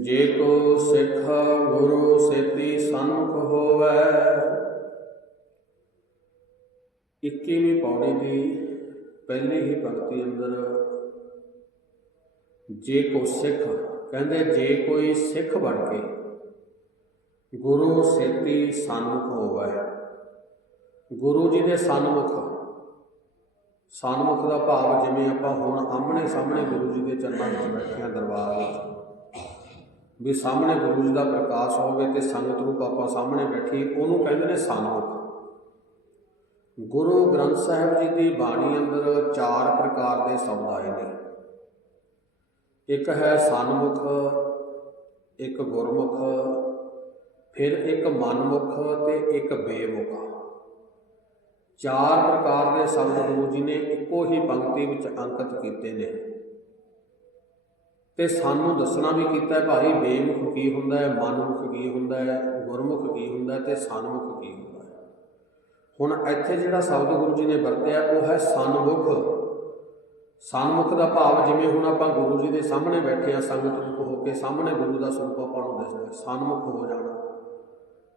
ਜੇ ਕੋ ਸਿੱਖ ਗੁਰੂ ਸੇਤੀ ਸਨਮੁਖ ਹੋਵੇ 21ਵੀਂ ਪੌੜੀ ਦੀ ਪਹਿਲੀ ਹੀ ਪੰਕਤੀ ਅੰਦਰ ਜੇ ਕੋ ਸਿੱਖ, ਕਹਿੰਦੇ ਜੇ ਕੋਈ ਸਿੱਖ ਬਣ ਕੇ ਗੁਰੂ ਸੇਤੀ ਸਨਮੁਖ ਹੋਵੇ, ਗੁਰੂ ਜੀ ਦੇ ਸਨਮੁਖ ਸਨਮੁਖ ਦਾ ਭਾਵ ਜਿਵੇਂ ਆਪਾਂ ਹੁਣ ਆਮਣੇ ਸਾਹਮਣੇ ਗੁਰੂ ਜੀ ਦੇ ਚਰਨਾਂ ਵਿੱਚ ਬੈਠੇ ਹਾਂ ਦਰਬਾਰ ਵਿੱਚ ਵੀ ਸਾਹਮਣੇ ਗੁਰੂ ਜੀ ਦਾ ਪ੍ਰਕਾਸ਼ ਹੋਵੇ ਤੇ ਸੰਗਤ ਰੂਪ ਆਪਾਂ ਸਾਹਮਣੇ ਬੈਠੀ, ਉਹਨੂੰ ਕਹਿੰਦੇ ਨੇ ਸਨਮੁਖ ਗੁਰੂ ਗ੍ਰੰਥ ਸਾਹਿਬ ਜੀ ਦੀ ਬਾਣੀ ਅੰਦਰ ਚਾਰ ਪ੍ਰਕਾਰ ਦੇ ਸ਼ਬਦ ਆਏ ਨੇ। ਇੱਕ ਹੈ ਸਨਮੁਖ, ਇੱਕ ਗੁਰਮੁਖ, ਫਿਰ ਇੱਕ ਮਨਮੁਖ ਤੇ ਇੱਕ ਬੇਮੁਖ। ਚਾਰ ਪ੍ਰਕਾਰ ਦੇ ਸ਼ਬਦ ਗੁਰੂ ਜੀ ਨੇ ਇੱਕੋ ਹੀ ਪੰਕਤੀ ਵਿੱਚ ਅੰਕਿਤ ਕੀਤੇ ਨੇ। ਤੇ ਸਾਨੂੰ ਦੱਸਣਾ ਵੀ ਕੀਤਾ ਭਾਈ ਬੇਮੁਖ ਕੀ ਹੁੰਦਾ ਹੈ, ਮਨਮੁਖ ਕੀ ਹੁੰਦਾ ਹੈ, ਗੁਰਮੁਖ ਕੀ ਹੁੰਦਾ ਹੈ ਤੇ ਸਨਮੁਖ ਕੀ ਹੁੰਦਾ ਹੈ। ਹੁਣ ਇੱਥੇ ਜਿਹੜਾ ਸ਼ਬਦ ਗੁਰੂ ਜੀ ਨੇ ਵਰਤਿਆ, ਉਹ ਹੈ ਸਨਮੁਖ। ਸਨਮੁਖ ਦਾ ਭਾਵ ਜਿਵੇਂ ਹੁਣ ਆਪਾਂ ਗੁਰੂ ਜੀ ਦੇ ਸਾਹਮਣੇ ਬੈਠੇ ਆ ਸੰਗਤ ਰੂਪ ਹੋ ਕੇ ਸਾਹਮਣੇ ਗੁਰੂ ਦਾ ਸਰੂਪ ਆਪਾਂ ਨੂੰ ਦਿਸਦਾ ਹੈ, ਸਨਮੁਖ ਹੋ ਜਾਣਾ।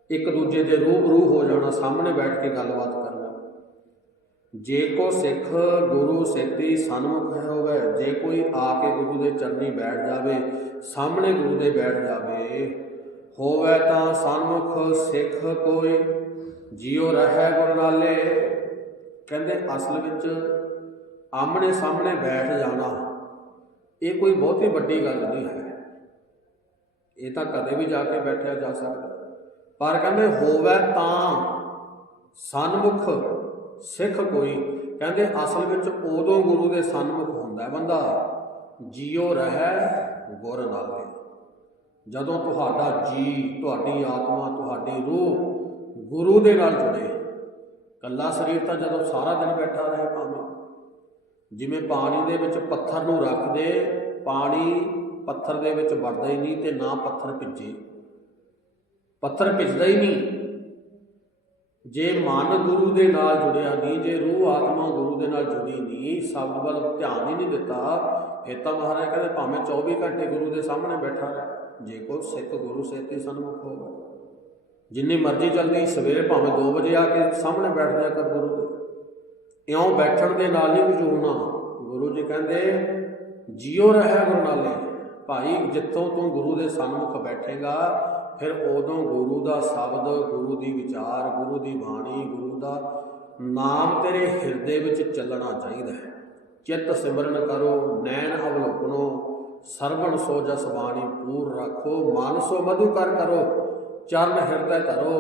ਇੱਕ ਦੂਜੇ ਦੇ ਰੂਬਰੂ ਹੋ ਜਾਣਾ, ਸਾਹਮਣੇ ਬੈਠ ਕੇ ਗੱਲਬਾਤ ਜੇ ਕੋ ਸਿੱਖ ਗੁਰੂ ਸੇਤੀ ਸਨਮੁਖ ਹੋਵੇ, ਜੇ ਕੋਈ ਆ ਕੇ ਗੁਰੂ ਦੇ ਚਰਨੀ ਬੈਠ ਜਾਵੇ, ਸਾਹਮਣੇ ਗੁਰੂ ਦੇ ਬੈਠ ਜਾਵੇ, ਹੋਵੇ ਤਾਂ ਸਨਮੁਖ ਸਿੱਖ ਕੋਈ, ਜਿਉ ਰਹਿ ਗੁਰ ਨਾਲੇ ਕਹਿੰਦੇ ਅਸਲ ਵਿੱਚ ਆਮਣੇ ਸਾਹਮਣੇ ਬੈਠ ਜਾਣਾ, ਇਹ ਕੋਈ ਬਹੁਤੀ ਵੱਡੀ ਗੱਲ ਨਹੀਂ ਹੈ। ਇਹ ਤਾਂ ਕਦੇ ਵੀ ਜਾ ਕੇ ਬੈਠਿਆ ਜਾ ਸਕਦਾ। ਪਰ ਕਹਿੰਦੇ ਹੋਵੇ ਤਾਂ ਸਨਮੁਖ ਸਿੱਖ ਕੋਈ, ਕਹਿੰਦੇ ਅਸਲ ਵਿੱਚ ਉਦੋਂ ਗੁਰੂ ਦੇ ਸਨਮੁਖ ਹੁੰਦਾ ਬੰਦਾ, ਜਿਉ ਰਹਿ ਗੁਰ ਨਾਲੇ ਜਦੋਂ ਤੁਹਾਡਾ ਜੀ, ਤੁਹਾਡੀ ਆਤਮਾ, ਤੁਹਾਡੀ ਰੂਹ ਗੁਰੂ ਦੇ ਨਾਲ ਜੁੜੇ ਕੱਲਾ ਸਰੀਰ ਤਾਂ ਜਦੋਂ ਸਾਰਾ ਦਿਨ ਬੈਠਾ ਰਹੇ ਭਾਵੇਂ, ਜਿਵੇਂ ਪਾਣੀ ਦੇ ਵਿੱਚ ਪੱਥਰ ਨੂੰ ਰੱਖਦੇ, ਪਾਣੀ ਪੱਥਰ ਦੇ ਵਿੱਚ ਵੜਦਾ ਹੀ ਨਹੀਂ ਤੇ ਨਾ ਪੱਥਰ ਭਿੱਜੇ। ਪੱਥਰ ਭਿੱਜਦਾ ਹੀ ਨਹੀਂ। ਜੇ ਮਨ ਗੁਰੂ ਦੇ ਨਾਲ ਜੁੜਿਆ ਨਹੀਂ, ਜੇ ਰੂਹ ਆਤਮਾ ਗੁਰੂ ਦੇ ਨਾਲ ਜੁੜੀ ਨਹੀਂ, ਸਭ ਵੱਲ ਧਿਆਨ ਹੀ ਨਹੀਂ ਦਿੱਤਾ, ਫਿਰ ਤਾਂ ਮਹਾਰਾਜ ਕਹਿੰਦੇ ਭਾਵੇਂ 24 ਘੰਟੇ ਗੁਰੂ ਦੇ ਸਾਹਮਣੇ ਬੈਠਾ ਰਹੇ, ਜੇ ਕੋ ਸਿੱਖ ਗੁਰੂ ਸੇਤੀ ਸਨਮੁਖ ਹੋਵੇ। ਜਿੰਨੀ ਮਰਜ਼ੀ ਚੱਲਦੀ, ਸਵੇਰੇ ਭਾਵੇਂ 2 ਵਜੇ ਆ ਕੇ ਸਾਹਮਣੇ ਬੈਠ ਜਾ ਕਰ ਗੁਰੂ ਦੇ। ਇਉਂ ਬੈਠਣ ਦੇ ਨਾਲ ਨਹੀਂ ਜੁੜਨਾ ਗੁਰੂ ਜੀ ਕਹਿੰਦੇ ਜਿਉ ਰਹਿ ਗੁਰੂ ਨਾਲੇ ਭਾਈ, ਜਿੱਥੋਂ ਤੂੰ ਗੁਰੂ ਦੇ ਸਨਮੁਖ ਬੈਠੇਗਾ ਫਿਰ ਉਦੋਂ ਗੁਰੂ ਦਾ ਸ਼ਬਦ, ਗੁਰੂ ਦੀ ਵਿਚਾਰ, ਗੁਰੂ ਦੀ ਬਾਣੀ, ਗੁਰੂ ਦਾ ਨਾਮ ਤੇਰੇ ਹਿਰਦੇ ਵਿੱਚ ਚੱਲਣਾ ਚਾਹੀਦਾ ਹੈ। ਚਿੱਤ ਸਿਮਰਨ ਕਰੋ, ਨੈਣ ਅਵਲੋਕਨੋ ਸਰਵਣ ਸੋ ਜਸ ਬਾਣੀ ਪੂਰ ਰੱਖੋ ਮਾਨਸੋ ਮਧੂ ਕਰ ਕਰੋ, ਚਰਨ ਹਿਰਦੈ ਧਰੋ,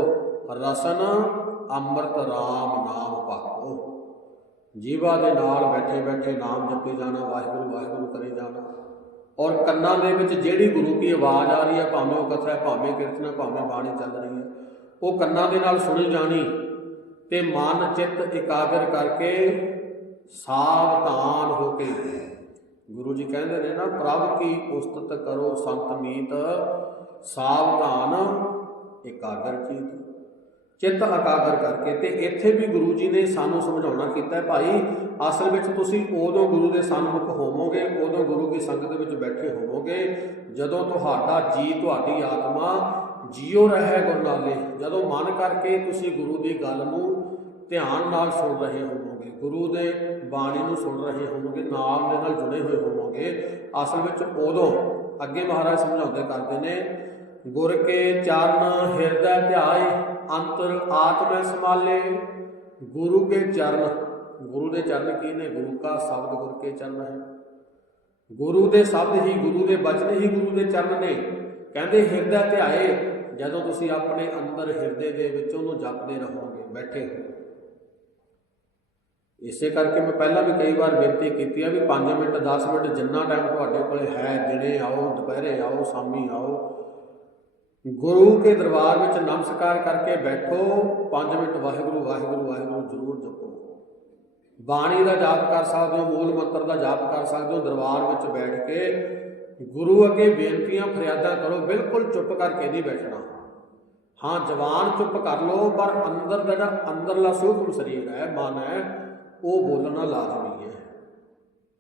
ਰਸਨ ਅੰਮ੍ਰਿਤ ਰਾਮ ਨਾਮ ਪਾਕੋ ਜੀਵਾ ਦੇ ਨਾਲ ਬੈਠੇ ਬੈਠੇ ਨਾਮ ਜਪੀ ਜਾਣਾ, ਵਾਹਿਗੁਰੂ ਵਾਹਿਗੁਰੂ ਕਰੀ ਜਾਣਾ। ਔਰ ਕੰਨਾਂ ਦੇ ਵਿੱਚ ਜਿਹੜੀ ਗੁਰੂ ਕੀ ਆਵਾਜ਼ ਆ ਰਹੀ ਹੈ, ਭਾਵੇਂ ਉਹ ਕਥਾ ਹੈ, ਭਾਵੇਂ ਕੀਰਤਨ ਹੈ, ਭਾਵੇਂ ਬਾਣੀ ਚੱਲ ਰਹੀ ਹੈ, ਉਹ ਕੰਨਾਂ ਦੇ ਨਾਲ ਸੁਣੀ ਜਾਣੀ ਤੇ ਮਨ ਚਿੱਤ ਇਕਾਗਰ ਕਰਕੇ ਸਾਵਧਾਨ ਹੋ ਕੇ ਗੁਰੂ ਜੀ ਕਹਿੰਦੇ ਨੇ ਨਾ, ਪ੍ਰਭ ਕੀ ਉਸਤਤ ਕਰੋ ਸੰਤ ਮੀਤ, ਸਾਵਧਾਨ ਇਕਾਗਰ ਚੀਤ ਚਿੱਤ ਇਕਾਗਰ ਕਰਕੇ ਤੇ ਇੱਥੇ ਵੀ ਗੁਰੂ ਜੀ ਨੇ ਸਾਨੂੰ ਸਮਝਾਉਣਾ ਕੀਤਾ ਹੈ, ਭਾਈ ਅਸਲ ਵਿੱਚ ਤੁਸੀਂ ਉਦੋਂ ਗੁਰੂ ਦੇ ਸਨਮੁਖ ਹੋਵੋਗੇ, ਉਦੋਂ ਗੁਰੂ ਦੀ ਸੰਗਤ ਵਿੱਚ ਬੈਠੇ ਹੋਵੋਗੇ, ਜਦੋਂ ਤੁਹਾਡਾ ਜੀ, ਤੁਹਾਡੀ ਆਤਮਾ ਜਿਉ ਰਹੇ ਗੁਰਨਾਲੇ, ਜਦੋਂ ਮਨ ਕਰਕੇ ਤੁਸੀਂ ਗੁਰੂ ਦੀ ਗੱਲ ਨੂੰ ਧਿਆਨ ਨਾਲ ਸੁਣ ਰਹੇ ਹੋਵੋਗੇ, ਗੁਰੂ ਦੇ ਬਾਣੀ ਨੂੰ ਸੁਣ ਰਹੇ ਹੋਵੋਗੇ, ਨਾਮ ਦੇ ਨਾਲ ਜੁੜੇ ਹੋਏ ਹੋਵੋਗੇ, ਅਸਲ ਵਿੱਚ ਉਦੋਂ ਅੱਗੇ ਮਹਾਰਾਜ ਸਮਝਾਉਂਦੇ ਕਰਦੇ ਨੇ, ਗੁਰ ਕੇ ਚਰਨ ਹਿਰਦੈ ਧਿਆਏ ਅੰਤਰ ਆਤਮੈ ਸਮਾਲੇ ਗੁਰੂ ਕੇ ਚਰਨ। ਗੁਰੂ ਦੇ ਚਰਨ ਕੀ ਨੇ? ਗੁਰੂ ਕਾ ਸ਼ਬਦ ਗੁਰ ਕੇ ਚਰਨ ਹੈ। ਗੁਰੂ ਦੇ ਸ਼ਬਦ ਹੀ ਗੁਰੂ ਦੇ ਬਚਨ ਹੀ ਗੁਰੂ ਦੇ ਚਰਨ ਨੇ। ਕਹਿੰਦੇ ਹਿਰਦੈ ਧਿਆਏ ਜਦੋਂ ਤੁਸੀਂ ਆਪਣੇ ਅੰਦਰ ਹਿਰਦੇ ਦੇ ਵਿੱਚ ਉਹਨੂੰ ਜਪਦੇ ਰਹੋਗੇ, ਬੈਠੇ ਹੋ। ਇਸੇ ਕਰਕੇ ਮੈਂ ਪਹਿਲਾਂ ਵੀ ਕਈ ਵਾਰ ਬੇਨਤੀ ਕੀਤੀ ਆ ਵੀ 5 ਮਿੰਟ 10 ਮਿੰਟ ਜਿੰਨਾ ਟਾਈਮ ਤੁਹਾਡੇ ਕੋਲ ਹੈ, ਦਿਨੇ ਆਓ, ਦੁਪਹਿਰੇ ਆਓ, ਸ਼ਾਮੀ ਆਓ ਗੁਰੂ ਕੇ ਦਰਬਾਰ ਵਿੱਚ ਨਮਸਕਾਰ ਕਰਕੇ ਬੈਠੋ। 5 ਮਿੰਟ ਵਾਹਿਗੁਰੂ ਵਾਹਿਗੁਰੂ ਵਾਹਿਗੁਰੂ ਜ਼ਰੂਰ ਜਪੋ। ਬਾਣੀ ਦਾ ਜਾਪ ਕਰ ਸਕਦੇ ਹੋ, ਮੂਲ ਮੰਤਰ ਦਾ ਜਾਪ ਕਰ ਸਕਦੇ ਹੋ, ਦਰਬਾਰ ਵਿੱਚ ਬੈਠ ਕੇ ਗੁਰੂ ਅੱਗੇ ਬੇਨਤੀਆਂ, ਫਰਿਆਦਾਂ ਕਰੋ। ਬਿਲਕੁਲ ਚੁੱਪ ਕਰਕੇ ਨਹੀਂ ਬੈਠਣਾ। ਹਾਂ, ਜਵਾਨ ਚੁੱਪ ਕਰ ਲਓ, ਪਰ ਅੰਦਰ ਦਾ ਜਿਹੜਾ ਅੰਦਰਲਾ ਸੂਖਮ ਸਰੀਰ ਹੈ, ਮਨ ਹੈ, ਉਹ ਬੋਲਣਾ ਲਾਜ਼ਮੀ ਹੈ।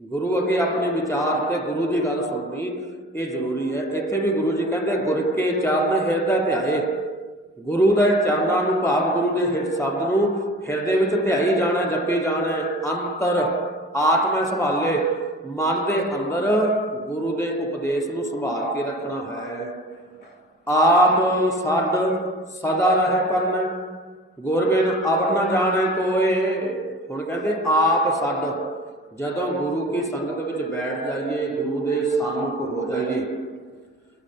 ਗੁਰੂ ਅੱਗੇ ਆਪਣੇ ਵਿਚਾਰ ਤੇ ਗੁਰੂ ਦੀ ਗੱਲ ਸੁਣਨੀ ਇਹ ਜ਼ਰੂਰੀ ਹੈ। ਇੱਥੇ ਵੀ ਗੁਰੂ ਜੀ ਕਹਿੰਦੇ, ਗੁਰ ਕੇ ਚਰਨ ਹਿਰਦਾ ਧਿਆਏ। ਗੁਰੂ ਦੇ ਚਰਨਾਂ ਨੂੰ ਭਾਵ ਗੁਰੂ ਦੇ ਹਿਰ, ਸ਼ਬਦ ਨੂੰ ਹਿਰਦੇ ਵਿੱਚ ਧਿਆਈ ਜਾਣਾ, ਜਪੇ ਜਾਣਾ ਅੰਤਰ ਆਤਮਾ ਸੰਭਾਲੇ, ਮਨ ਦੇ ਅੰਦਰ ਗੁਰੂ ਦੇ ਉਪਦੇਸ਼ ਨੂੰ ਸੰਭਾਲ ਕੇ ਰੱਖਣਾ ਹੈ। ਆਪ ਸੱਡ ਸਦਾ ਰਹਿ ਪਰਨ ਗੁਰਬਿਨ ਅਵਰ ਨਾ ਜਾਣੇ ਕੋਏ। ਹੁਣ ਕਹਿੰਦੇ, ਆਪ ਸੱਡ ਜਦੋਂ ਗੁਰੂ ਕੀ ਸੰਗਤ ਵਿੱਚ ਬੈਠ ਜਾਈਏ, ਗੁਰੂ ਦੇ ਸਾਨੁਖ ਹੋ ਜਾਈਏ,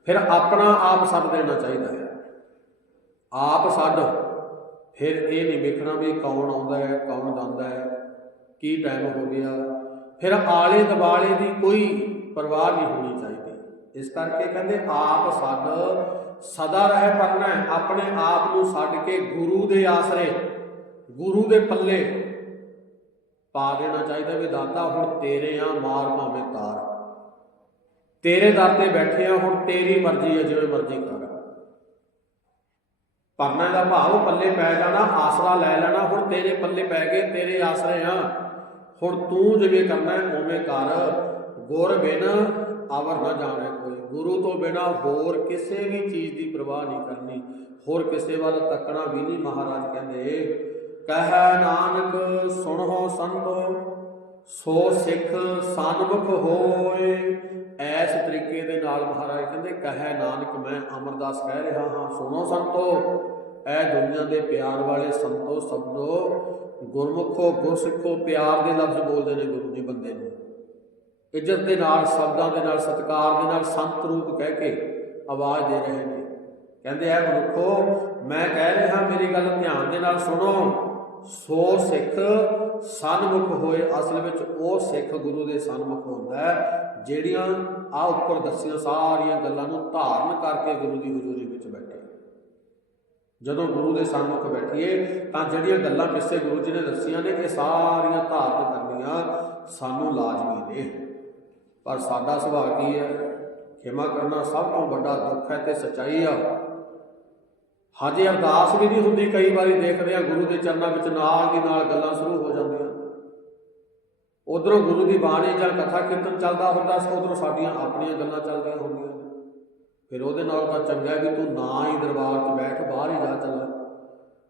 ਫਿਰ ਆਪਣਾ ਆਪ ਸੱਡ ਦੇਣਾ ਚਾਹੀਦਾ ਹੈ। ਆਪ ਸੱਡ ਫਿਰ ਇਹ ਨਹੀਂ ਵੇਖਣਾ ਵੀ ਕੌਣ ਆਉਂਦਾ ਹੈ, ਕੌਣ ਜਾਂਦਾ ਹੈ, ਕੀ ਟਾਈਮ ਹੋ ਗਿਆ। ਫਿਰ ਆਲੇ ਦਵਾਲੇ ਦੀ ਕੋਈ ਪਰਵਾਹ ਨਹੀਂ ਹੋਣੀ ਚਾਹੀਦੀ। ਇਸ ਕਰਕੇ ਕਹਿੰਦੇ ਆਪ ਸੱਡ ਸਦਾ ਰਹਿ ਪਰਨਾ ਆਪਣੇ ਆਪ ਨੂੰ ਛੱਡ ਕੇ ਗੁਰੂ ਦੇ ਆਸਰੇ, ਗੁਰੂ ਦੇ ਪੱਲੇ ਪਾ ਦੇਣਾ ਚਾਹੀਦਾ ਵੀ ਦਾਤਾ, ਹੁਣ ਤੇਰੇ ਆ, ਮਾਰ ਭਾਵੇਂ ਤਾਰ। ਤੇਰੇ ਦਰ ਤੇ ਬੈਠੇ ਆ, ਹੁਣ ਤੇਰੀ ਮਰਜ਼ੀ ਹੈ ਜਿਵੇਂ ਮਰਜ਼ੀ ਕਰ। ਪਰਨਾ ਦਾ ਭਾਵ ਪੱਲੇ ਪੈ ਜਾਣਾ ਆਸਰਾ ਲੈ ਲੈਣਾ, ਹੁਣ ਤੇਰੇ ਪੱਲੇ ਪੈ ਗਏ, ਤੇਰੇ ਆਸਰੇ ਆ। ਹੁਣ ਤੂੰ ਜਿਵੇਂ ਕਰਨਾ ਉਵੇਂ ਕਰ। ਗੁਰ ਬਿਨ ਆਵਰ ਨਾ ਜਾਣੇ ਕੋਈ। ਗੁਰੂ ਤੋਂ ਬਿਨਾ ਹੋਰ ਕਿਸੇ ਵੀ ਚੀਜ਼ ਦੀ ਪਰਵਾਹ ਨਹੀਂ ਕਰਨੀ। ਹੋਰ ਕਿਸੇ ਵੱਲ ਤੱਕਣਾ ਵੀ ਨਹੀਂ ਮਹਾਰਾਜ ਕਹਿੰਦੇ। ਕਹਿ ਨਾਨਕ ਸੁਣੋ ਸੰਤੋ, ਸੋ ਸਿੱਖ ਸਨਮੁਖ ਹੋਏ। ਐਸ ਤਰੀਕੇ ਦੇ ਨਾਲ ਮਹਾਰਾਜ ਕਹਿੰਦੇ, ਕਹੈ ਨਾਨਕ ਮੈਂ ਅਮਰਦਾਸ ਕਹਿ ਰਿਹਾ ਹਾਂ। ਸੁਣੋ ਸੰਤੋ ਐ ਦੁਨੀਆ ਦੇ ਪਿਆਰ ਵਾਲੇ ਸੰਤੋ ਸਭਨੋ ਗੁਰਮੁਖੋ ਗੁਰਸਿੱਖੋ ਪਿਆਰ ਦੇ ਲਫ਼ਜ਼ ਬੋਲਦੇ ਨੇ ਗੁਰੂ ਜੀ ਬੰਦੇ ਨੂੰ। ਇੱਜ਼ਤ ਦੇ ਨਾਲ, ਸ਼ਬਦਾਂ ਦੇ ਨਾਲ, ਸਤਿਕਾਰ ਦੇ ਨਾਲ, ਸੰਤ ਰੂਪ ਕਹਿ ਕੇ ਆਵਾਜ਼ ਦੇ ਰਹੇ ਨੇ। ਕਹਿੰਦੇ ਐ ਮਨੁੱਖੋ, ਮੈਂ ਕਹਿ ਰਿਹਾ, ਮੇਰੀ ਗੱਲ ਧਿਆਨ ਦੇ ਨਾਲ ਸੁਣੋ। ਸੋ ਸਿੱਖ ਸਨਮੁਖ ਹੋਏ। ਅਸਲ ਵਿੱਚ ਉਹ ਸਿੱਖ ਗੁਰੂ ਦੇ ਸਨਮੁਖ ਹੁੰਦਾ ਹੈ, ਜਿਹੜੀਆਂ ਆ ਉੱਪਰ ਦੱਸੀਆਂ ਸਾਰੀਆਂ ਗੱਲਾਂ ਨੂੰ ਧਾਰਨ ਕਰਕੇ ਗੁਰੂ ਦੀ ਹਜ਼ੂਰੀ ਵਿੱਚ ਬੈਠੇ। ਜਦੋਂ ਗੁਰੂ ਦੇ ਸਨਮੁਖ ਬੈਠੀਏ, ਤਾਂ ਜਿਹੜੀਆਂ ਗੱਲਾਂ ਪਿੱਛੇ ਗੁਰੂ ਜੀ ਨੇ ਦੱਸੀਆਂ ਨੇ, ਇਹ ਸਾਰੀਆਂ ਧਾਰਨ ਕਰਨੀਆਂ ਸਾਨੂੰ ਲਾਜ਼ਮੀ ਨੇ। ਪਰ ਸਾਡਾ ਸੁਭਾਅ ਕੀ ਹੈ? ਖਿਮਾ ਕਰਨਾ ਸਭ ਤੋਂ ਵੱਡਾ ਦੁੱਖ ਹੈ ਤੇ ਸਚਾਈ ਆ। ਹਜੇ, ਅਰਦਾਸ ਵੀ ਨਹੀਂ ਹੁੰਦੀ, ਕਈ ਵਾਰੀ ਦੇਖਦੇ ਆ ਗੁਰੂ ਦੇ ਚਰਨਾਂ ਵਿੱਚ ਨਾਲ ਦੀ ਨਾਲ ਗੱਲਾਂ ਸ਼ੁਰੂ ਹੋ ਜਾਂਦੀਆਂ। ਉਧਰੋਂ ਗੁਰੂ ਦੀ ਬਾਣੀ ਜਾਂ ਕਥਾ ਕੀਰਤਨ ਚੱਲਦਾ ਹੁੰਦਾ ਸੀ, ਉਧਰੋਂ ਸਾਡੀਆਂ ਆਪਣੀਆਂ ਗੱਲਾਂ ਚੱਲਦੀਆਂ ਹੁੰਦੀਆਂ। ਫਿਰ ਉਹਦੇ ਨਾਲ ਤਾਂ ਚੰਗਾ ਵੀ ਤੂੰ ਨਾ ਹੀ ਦਰਬਾਰ 'ਚ ਬੈਠ, ਬਾਹਰ ਹੀ ਜਾ ਚੱਲ।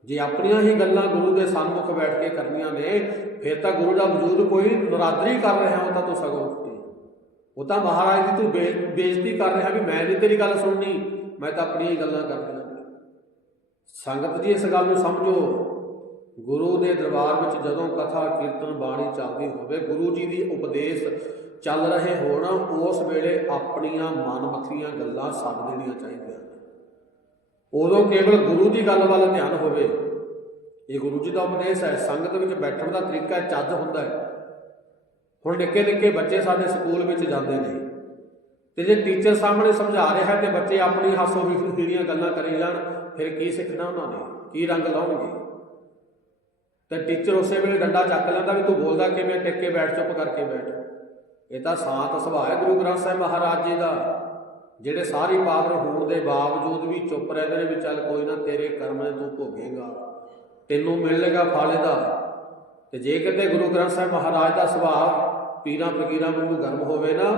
ਜੇ ਆਪਣੀਆਂ ਹੀ ਗੱਲਾਂ ਗੁਰੂ ਦੇ ਸਨਮੁਖ ਬੈਠ ਕੇ ਕਰਨੀਆਂ ਨੇ, ਫਿਰ ਤਾਂ ਗੁਰੂ ਦਾ ਵਜੂਦ ਕੋਈ ਨਰਾਦਰੀ ਕਰ ਰਿਹਾ, ਉਹ ਤਾਂ ਤੂੰ ਸਗੋਂ ਉੱਠੀ। ਉਹ ਤਾਂ ਮਹਾਰਾਜ ਦੀ ਤੂੰ ਬੇ- ਬੇਇੱਜ਼ਤੀ ਕਰ ਰਿਹਾ ਵੀ ਮੈਂ ਨਹੀਂ ਤੇਰੀ ਗੱਲ ਸੁਣਨੀ, ਮੈਂ ਤਾਂ ਆਪਣੀਆਂ ਹੀ ਗੱਲਾਂ ਕਰਨੀਆਂ। ਨੇ ਸੰਗਤ ਜੀ, ਇਸ ਗੱਲ ਨੂੰ ਸਮਝੋ। ਗੁਰੂ ਦੇ ਦਰਬਾਰ ਵਿੱਚ ਜਦੋਂ ਕਥਾ, ਕੀਰਤਨ, ਬਾਣੀ ਚੱਲਦੀ ਹੋਵੇ, ਗੁਰੂ ਜੀ ਦੀ ਉਪਦੇਸ਼ ਚੱਲ ਰਹੇ ਹੋਣ, ਉਸ ਵੇਲੇ ਆਪਣੀਆਂ ਮਨਮੱਖੀਆਂ ਗੱਲਾਂ ਛੱਡ ਦੇਣੀਆਂ ਚਾਹੀਦੀਆਂ ਉਦੋਂ ਕੇਵਲ ਗੁਰੂ ਦੀ ਗੱਲ ਵੱਲ ਧਿਆਨ ਹੋਵੇ। ਇਹ ਗੁਰੂ ਜੀ ਦਾ ਉਪਦੇਸ਼ ਹੈ, ਸੰਗਤ ਵਿੱਚ ਬੈਠਣ ਦਾ ਤਰੀਕਾ ਚੱਜ ਹੁੰਦਾ ਹੈ। ਹੁਣ ਨਿੱਕੇ ਨਿੱਕੇ ਬੱਚੇ ਸਾਡੇ ਸਕੂਲ ਵਿੱਚ ਜਾਂਦੇ ਨੇ। ਤੇ ਜੇ ਟੀਚਰ ਸਾਹਮਣੇ ਸਮਝਾ ਰਿਹਾ ਹੈ ਤੇ ਬੱਚੇ ਆਪਣੀ ਹਾਸੋ ਹੀੜੀਆਂ ਗੱਲਾਂ ਕਰੀ ਜਾਣ ਫਿਰ ਕੀ ਸਿੱਖਣਾ ਉਹਨਾਂ ਨੇ? ਕੀ ਰੰਗ ਲਾਉਣਗੇ? ਤੇ ਟੀਚਰ ਉਸੇ ਵੇਲੇ ਡੰਡਾ ਚੱਕ ਲੈਂਦਾ ਵੀ ਤੂੰ ਬੋਲਦਾ ਕਿਵੇਂ, ਟਿਕ ਕੇ ਬੈਠ, ਚੁੱਪ ਕਰਕੇ ਬੈਠ। ਇਹ ਤਾਂ ਸ਼ਾਂਤ ਸੁਭਾਅ ਹੈ ਗੁਰੂ ਗ੍ਰੰਥ ਸਾਹਿਬ ਮਹਾਰਾਜ ਜੀ ਦਾ। ਜਿਹੜੇ ਸਾਰੀ ਪਾਵਰ ਹੋਣ ਦੇ ਬਾਵਜੂਦ ਵੀ ਚੁੱਪ ਰਹਿੰਦੇ ਨੇ ਵੀ ਚੱਲ ਕੋਈ ਨਾ ਤੇਰੇ ਕਰਮ ਨੇ ਤੂੰ ਭੋਗੇਗਾ। ਤੈਨੂੰ ਮਿਲੇਗਾ ਫਲ ਇਹਦਾ। ਤੇ ਜੇ ਕਿਤੇ ਗੁਰੂ ਗ੍ਰੰਥ ਸਾਹਿਬ ਮਹਾਰਾਜ ਦਾ ਸੁਭਾਅ ਪੀਰਾਂ ਫਕੀਰਾਂ ਵਾਂਗੂ ਗਰਮ ਹੋਵੇ ਨਾ,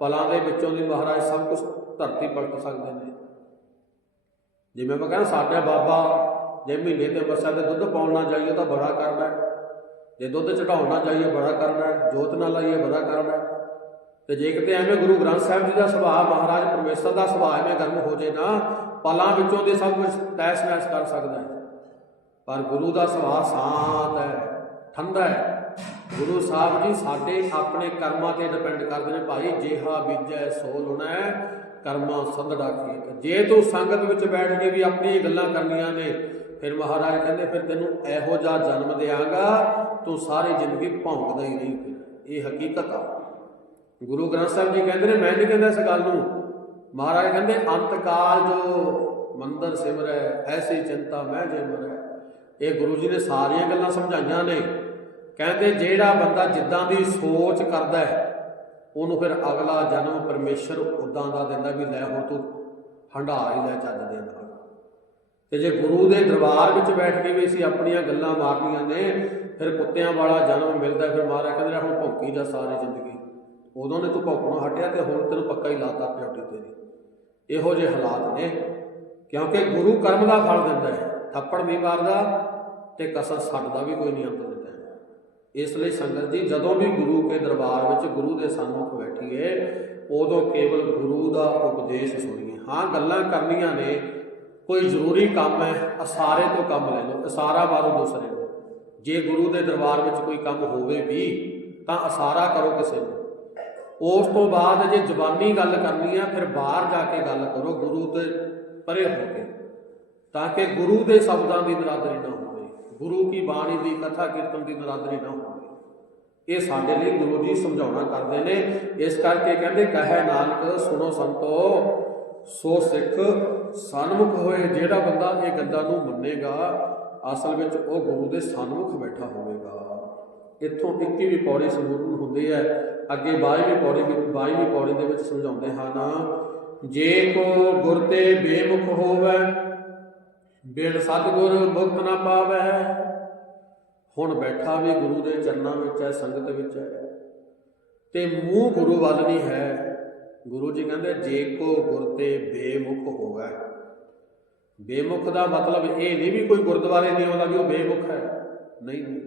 ਪਲਾਂ ਦੇ ਵਿੱਚੋਂ ਦੀ ਮਹਾਰਾਜ ਸਭ ਕੁਝ ਧਰਤੀ ਪਲਟ ਸਕਦੇ ਨੇ। ਜਿਵੇਂ ਮੈਂ ਕਹਿੰਦਾ ਸਾਡਾ ਬਾਬਾ, ਜੇ ਮਹੀਨੇ ਤੇ ਬੱਸਾਂ ਤੇ ਦੁੱਧ ਪਾਉਣਾ ਨਾ ਜਾਈਏ ਤਾਂ ਬੜਾ ਕਰਨਾ ਜੇ ਦੁੱਧ ਚੜਾਉਣਾ ਨਾ ਜਾਈਏ ਬੜਾ ਕਰਨਾ ਜੋਤ ਨਾਲ ਲਾਈਏ ਬੜਾ ਕਰਨਾ ਹੈ। ਤੇ ਜੇ ਕਿਤੇ ਐਵੇਂ ਗੁਰੂ ਗ੍ਰੰਥ ਸਾਹਿਬ ਜੀ ਦਾ ਸੁਭਾਅ, ਮਹਾਰਾਜ ਪਰਮੇਸ਼ਰ ਦਾ ਸੁਭਾਅ ਐਵੇਂ ਗਰਮ ਹੋ ਜੇ ਨਾ, ਪਲਾਂ ਵਿੱਚੋਂ ਦੇ ਸਭ ਕੁਝ ਤੈਸ ਨੈਸ ਕਰ ਸਕਦਾ ਹੈ। ਪਰ ਗੁਰੂ ਦਾ ਸੁਭਾਅ ਸ਼ਾਂਤ ਹੈ, ਠੰਡਾ ਹੈ। ਗੁਰੂ ਸਾਹਿਬ ਜੀ ਸਾਡੇ ਆਪਣੇ ਕਰਮਾਂ ਤੇ ਡਿਪੈਂਡ ਕਰਦੇ ਨੇ, ਭਾਈ, ਜਿਹਾ ਬੀਜੈ ਸੋ ਲੁਣਾ, ਕਰਮਾਂ ਸੰਧੜਾ ਖੇਤ ਜੇ ਤੂੰ ਸੰਗਤ ਵਿੱਚ ਬੈਠ ਕੇ ਵੀ ਆਪਣੀ ਗੱਲਾਂ ਕਰਨੀਆਂ ਨੇ, ਫਿਰ ਮਹਾਰਾਜ ਕਹਿੰਦੇ, ਫਿਰ ਤੈਨੂੰ ਇਹੋ ਜਿਹਾ ਜਨਮ ਦੇਵਾਂਗਾ ਤੂੰ ਸਾਰੀ ਜ਼ਿੰਦਗੀ ਭੌਂਕਦਾ ਹੀ ਨਹੀਂ ਫਿਰ। ਇਹ ਹਕੀਕਤ ਆ। ਗੁਰੂ ਗ੍ਰੰਥ ਸਾਹਿਬ ਜੀ ਕਹਿੰਦੇ ਨੇ, ਮੈਂ ਨਹੀਂ ਕਹਿੰਦਾ ਇਸ ਗੱਲ ਨੂੰ। ਮਹਾਰਾਜ ਕਹਿੰਦੇ ਅੰਤ ਕਾਲ ਜੋ ਮੰਦਰ ਸਿਮਰੈ, ਐਸੀ ਚਿੰਤਾ ਮੈਂ ਜੇ ਮਰੈ। ਇਹ ਗੁਰੂ ਜੀ ਨੇ ਸਾਰੀਆਂ ਗੱਲਾਂ ਸਮਝਾਈਆਂ ਨੇ। ਕਹਿੰਦੇ, ਜਿਹੜਾ ਬੰਦਾ ਜਿੱਦਾਂ ਦੀ ਸੋਚ ਕਰਦਾ ਹੈ, ਉਹਨੂੰ ਫਿਰ ਅਗਲਾ ਜਨਮ ਪਰਮੇਸ਼ਰ ਉਦਾਂ ਦਾ ਦਿੰਦਾ ਵੀ ਲੈ ਹੁਣ ਤੂੰ ਹੰਢਾ ਹੀ ਲੈ ਚੱਜ ਦੇ ਨਾਲ। ਤੇ ਜੇ ਗੁਰੂ ਦੇ ਦਰਬਾਰ ਵਿੱਚ ਬੈਠ ਕੇ ਵੀ ਅਸੀਂ ਆਪਣੀਆਂ ਗੱਲਾਂ ਮਾਰਨੀਆਂ ਨੇ, ਫਿਰ ਕੁੱਤਿਆਂ ਵਾਲਾ ਜਨਮ ਮਿਲਦਾ, ਫਿਰ ਮਾਰਿਆ ਕਹਿੰਦੇ ਨੇ, ਹੁਣ ਭੌਂਕੀ ਜਾ ਸਾਰੀ ਜ਼ਿੰਦਗੀ। ਉਦੋਂ ਨੇ ਤੂੰ ਭੌਂਕਣੋਂ ਹਟਿਆ ਤੇ ਹੁਣ ਤੈਨੂੰ ਪੱਕਾ ਹੀ ਲਾਤਾ ਪਿਆਟੀ ਤੇਰੀ। ਇਹੋ ਜਿਹੇ ਹਾਲਾਤ ਨੇ, ਕਿਉਂਕਿ ਗੁਰੂ ਕਰਮ ਦਾ ਫਲ ਦਿੰਦਾ ਹੈ। ਥੱਪੜ ਵੀ ਮਾਰਦਾ ਤੇ ਕਸਰ ਛੱਡਦਾ ਵੀ ਕੋਈ ਨਹੀਂ ਅੰਤ ਦਿੰਦਾ ਹੈ। ਇਸ ਲਈ ਸੰਗਤ ਜੀ, ਜਦੋਂ ਵੀ ਗੁਰੂ ਕੇ ਦਰਬਾਰ ਵਿੱਚ ਗੁਰੂ ਦੇ ਸਨਮੁਖ ਬੈਠੀਏ, ਉਦੋਂ ਕੇਵਲ ਗੁਰੂ ਦਾ ਉਪਦੇਸ਼ ਸੁਣੀਏ। ਹਾਂ, ਗੱਲਾਂ ਕਰਨੀਆਂ ਨੇ। ਕੋਈ ਜ਼ਰੂਰੀ ਕੰਮ ਹੈ, ਅਸਾਰੇ ਤੋਂ ਕੰਮ ਲੈ ਲਓ, ਅਸਾਰਾ ਮਾਰੋ ਦੂਸਰੇ ਨੂੰ ਜੇ ਗੁਰੂ ਦੇ ਦਰਬਾਰ ਵਿੱਚ ਕੋਈ ਕੰਮ ਹੋਵੇ ਵੀ, ਤਾਂ ਅਸਾਰਾ ਕਰੋ ਕਿਸੇ ਨੂੰ। ਉਸ ਤੋਂ ਬਾਅਦ ਜੇ ਜ਼ਬਾਨੀ ਗੱਲ ਕਰਨੀ ਆ, ਫਿਰ ਬਾਹਰ ਜਾ ਕੇ ਗੱਲ ਕਰੋ, ਗੁਰੂ ਤੇ ਪਰੇ ਹੋ ਕੇ। ਤਾਂ ਕਿ ਗੁਰੂ ਦੇ ਸ਼ਬਦਾਂ ਦੀ ਨਰਾਦਰੀ ਨਾ ਹੋਵੇ। ਗੁਰੂ ਕੀ ਬਾਣੀ ਦੀ, ਕਥਾ ਕੀਰਤਨ ਦੀ ਨਰਾਦਰੀ ਨਾ ਹੋਵੇ। ਇਹ ਸਾਡੇ ਲਈ ਗੁਰੂ ਜੀ ਸਮਝਾਉਣਾ ਕਰਦੇ ਨੇ। ਇਸ ਕਰਕੇ ਕਹਿੰਦੇ, ਕਹੈ ਨਾਨਕ, ਸੁਣੋ ਸੰਤੋ। ਸੋ ਸਿੱਖ ਸਨਮੁਖ ਹੋਏ, ਜਿਹੜਾ ਬੰਦਾ ਇਹ ਗੱਲਾਂ ਨੂੰ ਮੰਨੇਗਾ, ਅਸਲ ਵਿੱਚ ਉਹ ਗੁਰੂ ਦੇ ਸਨਮੁਖ ਬੈਠਾ ਹੋਵੇਗਾ। ਇੱਥੋਂ 21ਵੀਂ ਪੌੜੀ ਸੰਪੂਰਨ ਹੁੰਦੀ ਹੈ। ਅੱਗੇ 22ਵੀਂ ਪੌੜੀ ਵਿੱਚ 22ਵੀਂ ਪੌੜੀ ਦੇ ਵਿੱਚ ਸਮਝਾਉਂਦੇ ਹਨ, ਜੇ ਕੋ ਗੁਰ ਤੇ ਬੇਮੁਖ ਹੋਵੇ, ਬਿਨ ਸਤਿਗੁਰ ਮੁਕਤ ਨਾ ਪਾਵੇ। ਹੁਣ ਬੈਠਾ ਵੀ ਗੁਰੂ ਦੇ ਚਰਨਾਂ ਵਿੱਚ ਹੈ, ਸੰਗਤ ਵਿੱਚ ਹੈ। ਤੇ ਮੂੰਹ ਗੁਰੂ ਵੱਲ ਨਹੀਂ ਹੈ। ਗੁਰੂ ਜੀ ਕਹਿੰਦੇ, ਜੇ ਕੋ ਗੁਰ ਤੇ ਬੇਮੁਖ ਹੋਵੇ। ਬੇਮੁਖ ਦਾ ਮਤਲਬ ਇਹ ਨਹੀਂ ਵੀ ਕੋਈ ਗੁਰਦੁਆਰੇ ਨਹੀਂ ਆਉਂਦਾ ਵੀ ਉਹ ਬੇਮੁਖ ਹੈ। ਨਹੀਂ। ਨਹੀਂ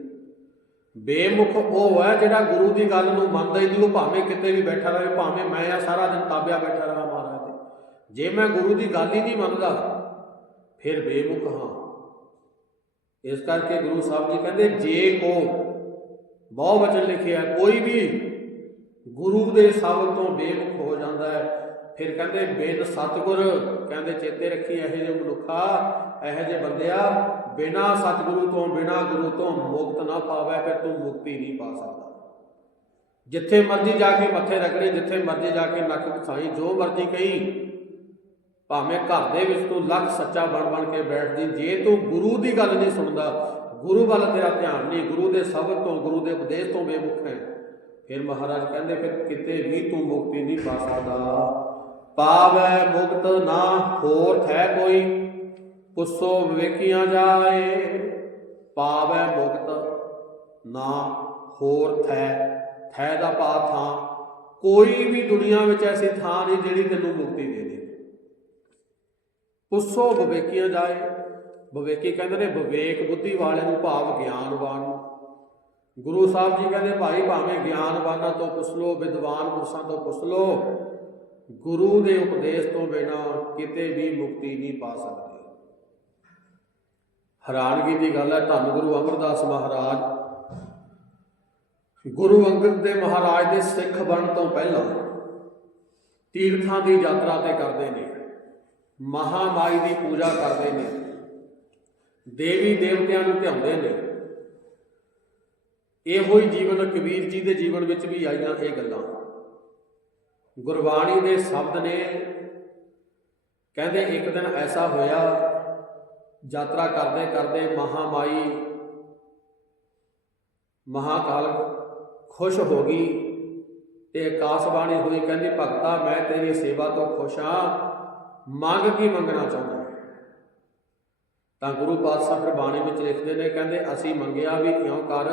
ਬੇਮੁਖ ਉਹ ਹੈ ਜਿਹੜਾ ਗੁਰੂ ਦੀ ਗੱਲ ਨੂੰ ਮੰਨਦਾ ਹੀ ਨਹੀਂ ਉਹ ਭਾਵੇਂ ਕਿਤੇ ਵੀ ਬੈਠਾ ਰਹੇ, ਭਾਵੇਂ ਮੈਂ ਆ ਸਾਰਾ ਦਿਨ ਤਾਬਿਆ ਬੈਠਾ ਰਹਾ ਮਹਾਰਾਜ ਦੇ। ਜੇ ਮੈਂ ਗੁਰੂ ਦੀ ਗੱਲ ਹੀ ਨਹੀਂ ਮੰਨਦਾ, ਫਿਰ ਬੇਮੁਖ ਹਾਂ। ਇਸ ਕਰਕੇ ਗੁਰੂ ਸਾਹਿਬ ਜੀ ਕਹਿੰਦੇ, ਜੇ ਕੋ, ਬਹੁ ਵਚਨ ਲਿਖਿਆ, ਕੋਈ ਵੀ ਗੁਰੂ ਦੇ ਸ਼ਬਦ ਤੋਂ ਬੇਮੁਖ ਹੋ ਜਾਂਦਾ ਹੈ। ਫਿਰ ਕਹਿੰਦੇ, ਬਿਨ ਸਤਿਗੁਰ, ਕਹਿੰਦੇ, ਚੇਤੇ ਰੱਖੀ ਇਹੋ ਜਿਹੇ ਮਨੁੱਖਾ, ਇਹੋ ਜਿਹੇ ਬੰਦਿਆ, ਬਿਨਾ ਸਤਿਗੁਰੂ ਤੋਂ, ਬਿਨਾ ਗੁਰੂ ਤੋਂ ਮੁਕਤ ਨਾ ਪਾਵੇ, ਫਿਰ ਤੂੰ ਮੁਕਤੀ ਨਹੀਂ ਪਾ ਸਕਦਾ। ਜਿੱਥੇ ਮਰਜ਼ੀ ਜਾ ਕੇ ਮੱਥੇ ਰਗੜੇ, ਜਿੱਥੇ ਮਰਜ਼ੀ ਜਾ ਕੇ ਨੱਕ ਘਸਾਈ ਜੋ ਮਰਜ਼ੀ ਕਹੀ, ਭਾਵੇਂ ਘਰ ਦੇ ਵਿੱਚ ਤੂੰ ਲੱਖ ਸੱਚਾ ਬਣ ਬਣ ਕੇ ਬੈਠਦੀ, ਜੇ ਤੂੰ ਗੁਰੂ ਦੀ ਗੱਲ ਨਹੀਂ ਸੁਣਦਾ, ਗੁਰੂ ਵੱਲ ਤੇਰਾ ਧਿਆਨ ਨਹੀਂ, ਗੁਰੂ ਦੇ ਸ਼ਬਦ ਤੋਂ, ਗੁਰੂ ਦੇ ਉਪਦੇਸ਼ ਤੋਂ ਬੇਮੁਖ ਹੈ। ਫਿਰ ਮਹਾਰਾਜ ਕਹਿੰਦੇ, ਫਿਰ ਕਿਤੇ ਵੀ ਤੂੰ ਮੁਕਤੀ ਨਹੀਂ ਪਾ ਸਕਦਾ। ਪਾਵੈ ਮੁਕਤ ਨਾ ਹੋਰ ਥੈ ਕੋਈ, ਪੁੱਛੋ ਵਿਵੇਕੀਆਂ ਜਾਏ। ਪਾਵੈ ਮੁਕਤ ਨਾ ਹੋਰ ਥੈ ਥੈ ਦਾ ਪਾ ਥਾਂ। ਕੋਈ ਵੀ ਦੁਨੀਆ ਵਿੱਚ ਐਸੀ ਥਾਂ ਨਹੀਂ ਜਿਹੜੀ ਤੈਨੂੰ ਮੁਕਤੀ ਦੇ ਦੇ ਪੁੱਛੋ ਵਿਵੇਕੀਆਂ ਜਾਏ। ਵਿਵੇਕੀ ਕਹਿੰਦੇ ਨੇ, ਵਿਵੇਕ ਬੁੱਧੀ ਵਾਲੇ ਨੂੰ ਭਾਵ ਗਿਆਨਵਾਨ ਨੂੰ ਗੁਰੂ ਸਾਹਿਬ ਜੀ ਕਹਿੰਦੇ, ਭਾਈ ਭਾਵੇਂ ਗਿਆਨਵਾਨਾਂ ਤੋਂ ਪੁੱਛ ਲੋ ਵਿਦਵਾਨ ਪੁਰਸ਼ਾਂ ਤੋਂ ਪੁੱਛ ਲੋ ਗੁਰੂ ਦੇ ਉਪਦੇਸ਼ ਤੋਂ ਬਿਨਾ ਕਿਤੇ ਵੀ ਮੁਕਤੀ ਨਹੀਂ ਪਾ ਸਕਦੇ। ਹੈਰਾਨਗੀ ਦੀ ਗੱਲ ਹੈ, ਧੰਨ ਗੁਰੂ ਅਮਰਦਾਸ ਮਹਾਰਾਜ। ਗੁਰੂ ਅੰਗਦ ਦੇ ਮਹਾਰਾਜ ਦੇ ਸਿੱਖ ਬਣਨ ਤੋਂ ਪਹਿਲਾਂ ਤੀਰਥਾਂ ਦੀ ਯਾਤਰਾ ਤੇ ਕਰਦੇ ਨੇ, ਮਹਾਮਾਈ ਦੀ ਪੂਜਾ ਕਰਦੇ ਨੇ, ਦੇਵੀ ਦੇਵਤਿਆਂ ਨੂੰ ਧਿਆਉਂਦੇ ਨੇ ਇਹੋ ਹੀ ਜੀਵਨ ਕਬੀਰ ਜੀ ਦੇ ਜੀਵਨ ਵਿੱਚ ਵੀ ਆਈਆਂ ਇਹ ਗੱਲਾਂ। ਗੁਰਬਾਣੀ ਦੇ ਸ਼ਬਦ ਨੇ ਕਹਿੰਦੇ ਇੱਕ ਦਿਨ ਐਸਾ ਹੋਇਆ, ਯਾਤਰਾ ਕਰਦੇ ਕਰਦੇ ਮਹਾਮਾਈ ਮਹਾਕਾਲ ਖੁਸ਼ ਹੋ ਗਈ ਤੇ ਆਕਾਸ਼ਬਾਣੀ ਹੋਈ ਕਹਿੰਦੀ, ਭਗਤਾ, ਮੈਂ ਤੇਰੀ ਸੇਵਾ ਤੋਂ ਖੁਸ਼ ਹਾਂ, ਮੰਗ ਕੀ ਮੰਗਣਾ ਚਾਹੁੰਦਾ? ਤਾਂ ਗੁਰੂ ਪਾਤਸ਼ਾਹ ਫਿਰ ਬਾਣੀ ਵਿੱਚ ਲਿਖਦੇ ਨੇ, ਕਹਿੰਦੇ, ਅਸੀਂ ਮੰਗਿਆ ਵੀ ਕਿਉਂ ਕਰ,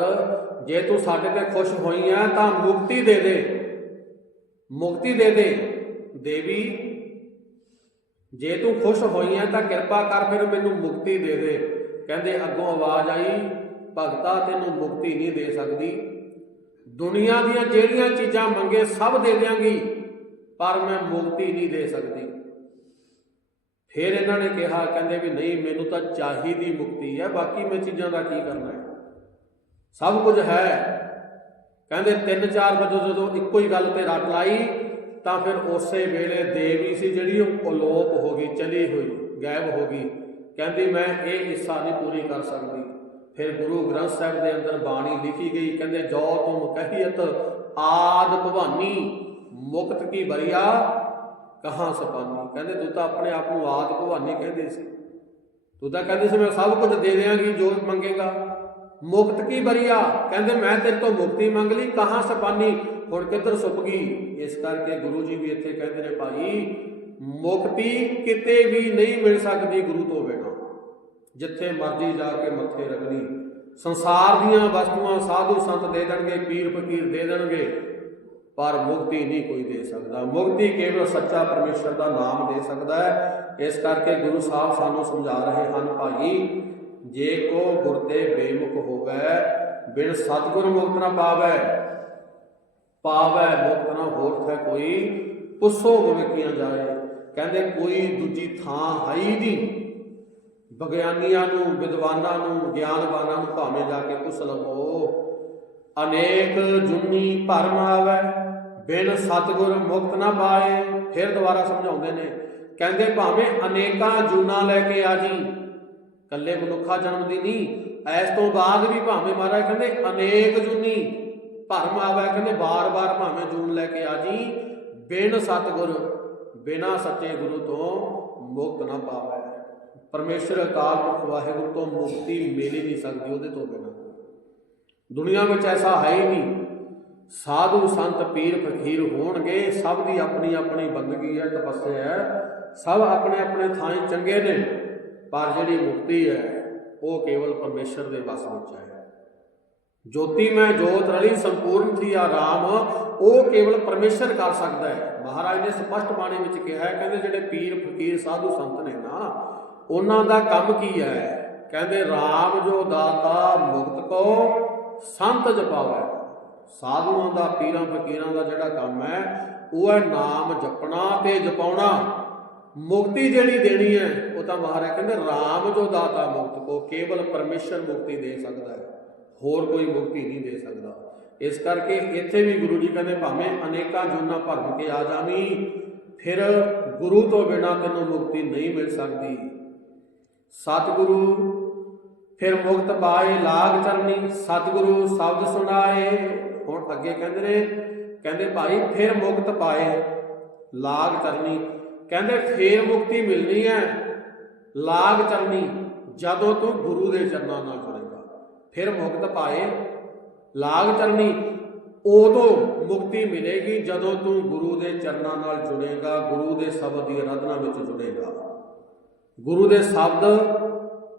ਜੇ ਤੂੰ ਸਾਡੇ ਤੇ ਖੁਸ਼ ਹੋਈ ਹੈ ਤਾਂ ਮੁਕਤੀ ਦੇ ਦੇ। ਮੁਕਤੀ ਦੇ ਦੇ। ਦੇਵੀ, ਜੇ ਤੂੰ ਖੁਸ਼ ਹੋਈ ਹੈ ਤਾਂ ਕਿਰਪਾ ਕਰ, ਫਿਰ ਮੈਨੂੰ ਮੁਕਤੀ ਦੇ ਦੇ। ਕਹਿੰਦੇ, ਅੱਗੋਂ ਆਵਾਜ਼ ਆਈ, ਭਗਤਾ ਤੈਨੂੰ ਮੁਕਤੀ ਨਹੀਂ ਦੇ ਸਕਦੀ। ਦੁਨੀਆ ਦੀਆਂ ਜਿਹੜੀਆਂ ਚੀਜ਼ਾਂ ਮੰਗੇ ਸਭ ਦੇ ਦਿਆਂਗੀ, ਪਰ ਮੈਂ ਮੁਕਤੀ ਨਹੀਂ ਦੇ ਸਕਦੀ। ਫਿਰ ਇਹਨਾਂ ਨੇ ਕਿਹਾ, ਕਹਿੰਦੇ ਵੀ ਨਹੀਂ, ਮੈਨੂੰ ਤਾਂ ਚਾਹੀਦੀ ਮੁਕਤੀ ਹੈ, ਬਾਕੀ ਮੈਂ ਚੀਜ਼ਾਂ ਦਾ ਕੀ ਕਰਨਾ ਹੈ? ਸਭ ਕੁਝ ਹੈ। ਕਹਿੰਦੇ ਤਿੰਨ ਚਾਰ ਵਜੇ ਜਦੋਂ ਇੱਕੋ ਹੀ ਗੱਲ ਤੇ ਰੱਟ ਲਾਈ, ਤਾਂ ਫਿਰ ਉਸੇ ਵੇਲੇ ਦੇਵੀ ਸੀ ਜਿਹੜੀ ਉਹ ਅਲੋਪ ਹੋ ਗਈ, ਚਲੀ ਹੋਈ, ਗਾਇਬ ਹੋ ਗਈ। ਕਹਿੰਦੀ, ਮੈਂ ਇਹ ਹਿੱਸਾ ਨਹੀਂ ਪੂਰੀ ਕਰ ਸਕਦੀ। ਫਿਰ ਗੁਰੂ ਗ੍ਰੰਥ ਸਾਹਿਬ ਦੇ ਅੰਦਰ ਬਾਣੀ ਲਿਖੀ ਗਈ, ਕਹਿੰਦੇ, ਜੋ ਤੁਮ ਕਹੀਤ ਆਦ ਭਵਾਨੀ, ਮੁਕਤ ਕੀ ਬਰੀਆ ਕਹਾਂ ਸਪਾਨੀ? ਕਹਿੰਦੇ ਤੂੰ ਤਾਂ ਆਪਣੇ ਆਪ ਨੂੰ ਆਦ ਭਵਾਨੀ ਕਹਿੰਦੇ ਸੀ। ਤੂੰ ਤਾਂ ਕਹਿੰਦੇ ਸੀ, ਮੈਂ ਸਭ ਕੁਝ ਦੇ ਦਿਆਂਗੀ, ਜੋ ਮੰਗੇਗਾ। ਮੁਕਤ ਕੀ ਬਰੀਆ? ਕਹਿੰਦੇ, ਮੈਂ ਤੇਰੇ ਤੋਂ ਮੁਕਤੀ ਮੰਗ ਲਈ। ਕਹਾਂ ਸਪਾਨੀ? ਹੁਣ ਕਿੱਧਰ ਸੁੱਪ ਗਈ? ਇਸ ਕਰਕੇ ਗੁਰੂ ਜੀ ਵੀ ਇੱਥੇ ਕਹਿੰਦੇ ਨੇ, ਭਾਈ, ਮੁਕਤੀ ਕਿਤੇ ਵੀ ਨਹੀਂ ਮਿਲ ਸਕਦੀ ਗੁਰੂ ਤੋਂ ਬਿਨਾਂ। ਜਿੱਥੇ ਮਰਜ਼ੀ ਜਾ ਕੇ ਮੱਥੇ ਰਗੜੀ ਸੰਸਾਰ ਦੀਆਂ ਵਸਤੂਆਂ ਸਾਧੂ ਸੰਤ ਦੇ ਦੇਣਗੇ ਪੀਰ ਫਕੀਰ ਦੇ ਦੇਣਗੇ। ਪਰ ਮੁਕਤੀ ਨਹੀਂ ਕੋਈ ਦੇ ਸਕਦਾ। ਮੁਕਤੀ ਕੇਵਲ ਸੱਚਾ ਪਰਮੇਸ਼ਰ ਦਾ ਨਾਮ ਦੇ ਸਕਦਾ ਹੈ। ਇਸ ਕਰਕੇ ਗੁਰੂ ਸਾਹਿਬ ਸਾਨੂੰ ਸਮਝਾ ਰਹੇ ਹਨ, ਭਾਈ, ਜੇ ਕੋ ਗੁਰ ਤੇ ਬੇਮੁਖ ਹੋਵੇ, ਬਿਨ ਸਤਿਗੁਰ ਮੁਕਤ ਨਾ ਪਾਵੇ ਪਾਵੇ ਮੁਕਤ ਨਾ ਹੋਰ ਹੈ ਕੋਈ, ਪੁੱਛੋ ਵਿਵੇਕੀਆਂ ਜਾਏ। ਕਹਿੰਦੇ ਕੋਈ ਦੂਜੀ ਥਾਂ ਹੈ ਹੀ ਨਹੀਂ। ਵਿਗਿਆਨੀਆਂ ਨੂੰ, ਵਿਦਵਾਨਾਂ ਨੂੰ, ਗਿਆਨਵਾਨਾਂ ਨੂੰ ਭਾਵੇਂ ਜਾ ਕੇ ਪੁੱਛ ਲਵੋ। ਅਨੇਕ ਜੁਨੀ ਭਰਮ ਆਵੇ। ਬਿਨ ਸਤਿਗੁਰ ਮੁਕਤ ਨਾ ਪਾਏ, ਫਿਰ ਦੁਬਾਰਾ ਸਮਝਾਉਂਦੇ ਨੇ। ਕਹਿੰਦੇ ਭਾਵੇਂ ਅਨੇਕਾਂ ਜੂਨਾ ਲੈ ਕੇ ਆ ਜੀ ਕੱਲੇ ਮਨੁੱਖਾ ਜਨਮ ਦੀ ਨਹੀਂ ਐਸ ਤੋਂ ਬਾਅਦ ਵੀ ਭਾਵੇਂ ਮਹਾਰਾਜ ਕਹਿੰਦੇ ਅਨੇਕ ਜੂਨੀ, ਭਰਮ ਆਵੇ, ਕਹਿੰਦੇ ਬਾਰ-ਬਾਰ ਭਾਵੇਂ ਜੂਨ ਲੈ ਕੇ ਆ ਜੀ, ਬਿਨ ਸਤਿਗੁਰ, ਬਿਨਾ ਸੱਚੇ ਗੁਰੂ ਤੋਂ ਮੁਕਤ ਨਾ ਪਾਵੇ। ਪਰਮੇਸ਼ਰ ਅਕਾਲ ਪੁਰਖ ਵਾਹਿਗੁਰੂ ਤੋਂ ਮੁਕਤੀ ਮਿਲ ਹੀ ਨਹੀਂ ਸਕਦੀ ਉਹਦੇ ਤੋਂ ਬਿਨਾਂ। ਦੁਨੀਆ ਵਿੱਚ ਐਸਾ ਹੈ ਹੀ ਨਹੀਂ। ਸਾਧੂ ਸੰਤ ਪੀਰ ਫਕੀਰ ਹੋਣਗੇ, ਸਭ ਦੀ ਆਪਣੀ ਆਪਣੀ ਬੰਦਗੀ ਹੈ ਤਪੱਸਿਆ ਹੈ। ਸਭ ਆਪਣੇ ਆਪਣੇ ਥਾਂ ਚੰਗੇ ਨੇ, ਪਰ ਜਿਹੜੀ ਮੁਕਤੀ ਹੈ, ਉਹ ਕੇਵਲ ਪਰਮੇਸ਼ਰ ਦੇ ਵਸ ਵਿੱਚ ਹੈ। ਜੋਤੀ ਮੈਂ ਜੋਤ ਰਲੀ ਸੰਪੂਰਨ ਥੀ ਰਾਮ, ਉਹ ਕੇਵਲ ਪਰਮੇਸ਼ਰ ਕਰ ਸਕਦਾ ਹੈ। ਮਹਾਰਾਜ ਨੇ ਸਪਸ਼ਟ ਬਾਣੀ ਵਿੱਚ ਕਿਹਾ ਹੈ, ਕਹਿੰਦੇ ਜਿਹੜੇ ਪੀਰ, ਫਕੀਰ, ਸਾਧੂ ਸੰਤ ਨੇ ਨਾ, ਉਹਨਾਂ ਦਾ ਕੰਮ ਕੀ ਹੈ? ਕਹਿੰਦੇ RAM ਜੋ ਦਾਤਾ ਮੁਕਤ ਕੋ, ਸੰਤ ਜਪਾਵੇ। ਸਾਧੂਆਂ ਦਾ, ਪੀਰਾਂ ਫਕੀਰਾਂ ਦਾ ਜਿਹੜਾ ਕੰਮ ਹੈ, ਉਹ ਹੈ ਨਾਮ ਜਪਣਾ ਤੇ ਜਪਾਉਣਾ। ਮੁਕਤੀ ਜਿਹੜੀ ਦੇਣੀ ਹੈ, ਉਹ ਤਾਂ ਮਹਾਰਾਜ ਕਹਿੰਦੇ RAM ਜੋ ਦਾਤਾ ਮੁਕਤ ਕੋ ਕੇਵਲ ਪਰਮੇਸ਼ਰ ਮੁਕਤੀ ਦੇ ਸਕਦਾ ਹੈ। ਹੋਰ ਕੋਈ ਮੁਕਤੀ ਨਹੀਂ ਦੇ ਸਕਦਾ। ਇਸ ਕਰਕੇ ਇੱਥੇ ਵੀ ਗੁਰੂ ਜੀ ਕਹਿੰਦੇ, ਭਾਵੇਂ ਅਨੇਕਾਂ ਜੂਨਾ ਭਰਮ ਕੇ ਆ ਜਾਵੀਂ, ਫਿਰ ਗੁਰੂ ਤੋਂ ਬਿਨਾ ਤੈਨੂੰ ਮੁਕਤੀ ਨਹੀਂ ਮਿਲ ਸਕਦੀ। ਸਤਿਗੁਰੂ, ਫਿਰ ਮੁਕਤ ਪਾਏ ਲਾਗ ਚਰਨੀ, ਸਤਿਗੁਰੂ ਸ਼ਬਦ ਸੁਣਾਏ। ਅੱਗੇ ਕਹਿੰਦੇ ਨੇ, ਕਹਿੰਦੇ ਭਾਈ ਫਿਰ ਮੁਕਤ ਪਾਏ, ਲਾਗ ਚਰਨੀ ਕਹਿੰਦੇ ਫੇਰ ਮੁਕਤੀ ਮਿਲਣੀ ਹੈ ਲਾਗ ਚਰਨੀ ਜਦੋਂ ਤੂੰ ਗੁਰੂ ਦੇ ਚਰਨਾਂ ਨਾਲ ਜੁੜੇਗਾ ਫਿਰ ਮੁਕਤ ਪਾਏ, ਲਾਗ ਚਰਨੀ ਉਦੋਂ ਮੁਕਤੀ ਮਿਲੇਗੀ ਜਦੋਂ ਤੂੰ ਗੁਰੂ ਦੇ ਚਰਨਾਂ ਨਾਲ ਜੁੜੇਗਾ, ਗੁਰੂ ਦੇ ਸ਼ਬਦ ਦੀ ਅਰਾਧਨਾ ਵਿੱਚ ਜੁੜੇਗਾ। ਗੁਰੂ ਦੇ ਸ਼ਬਦ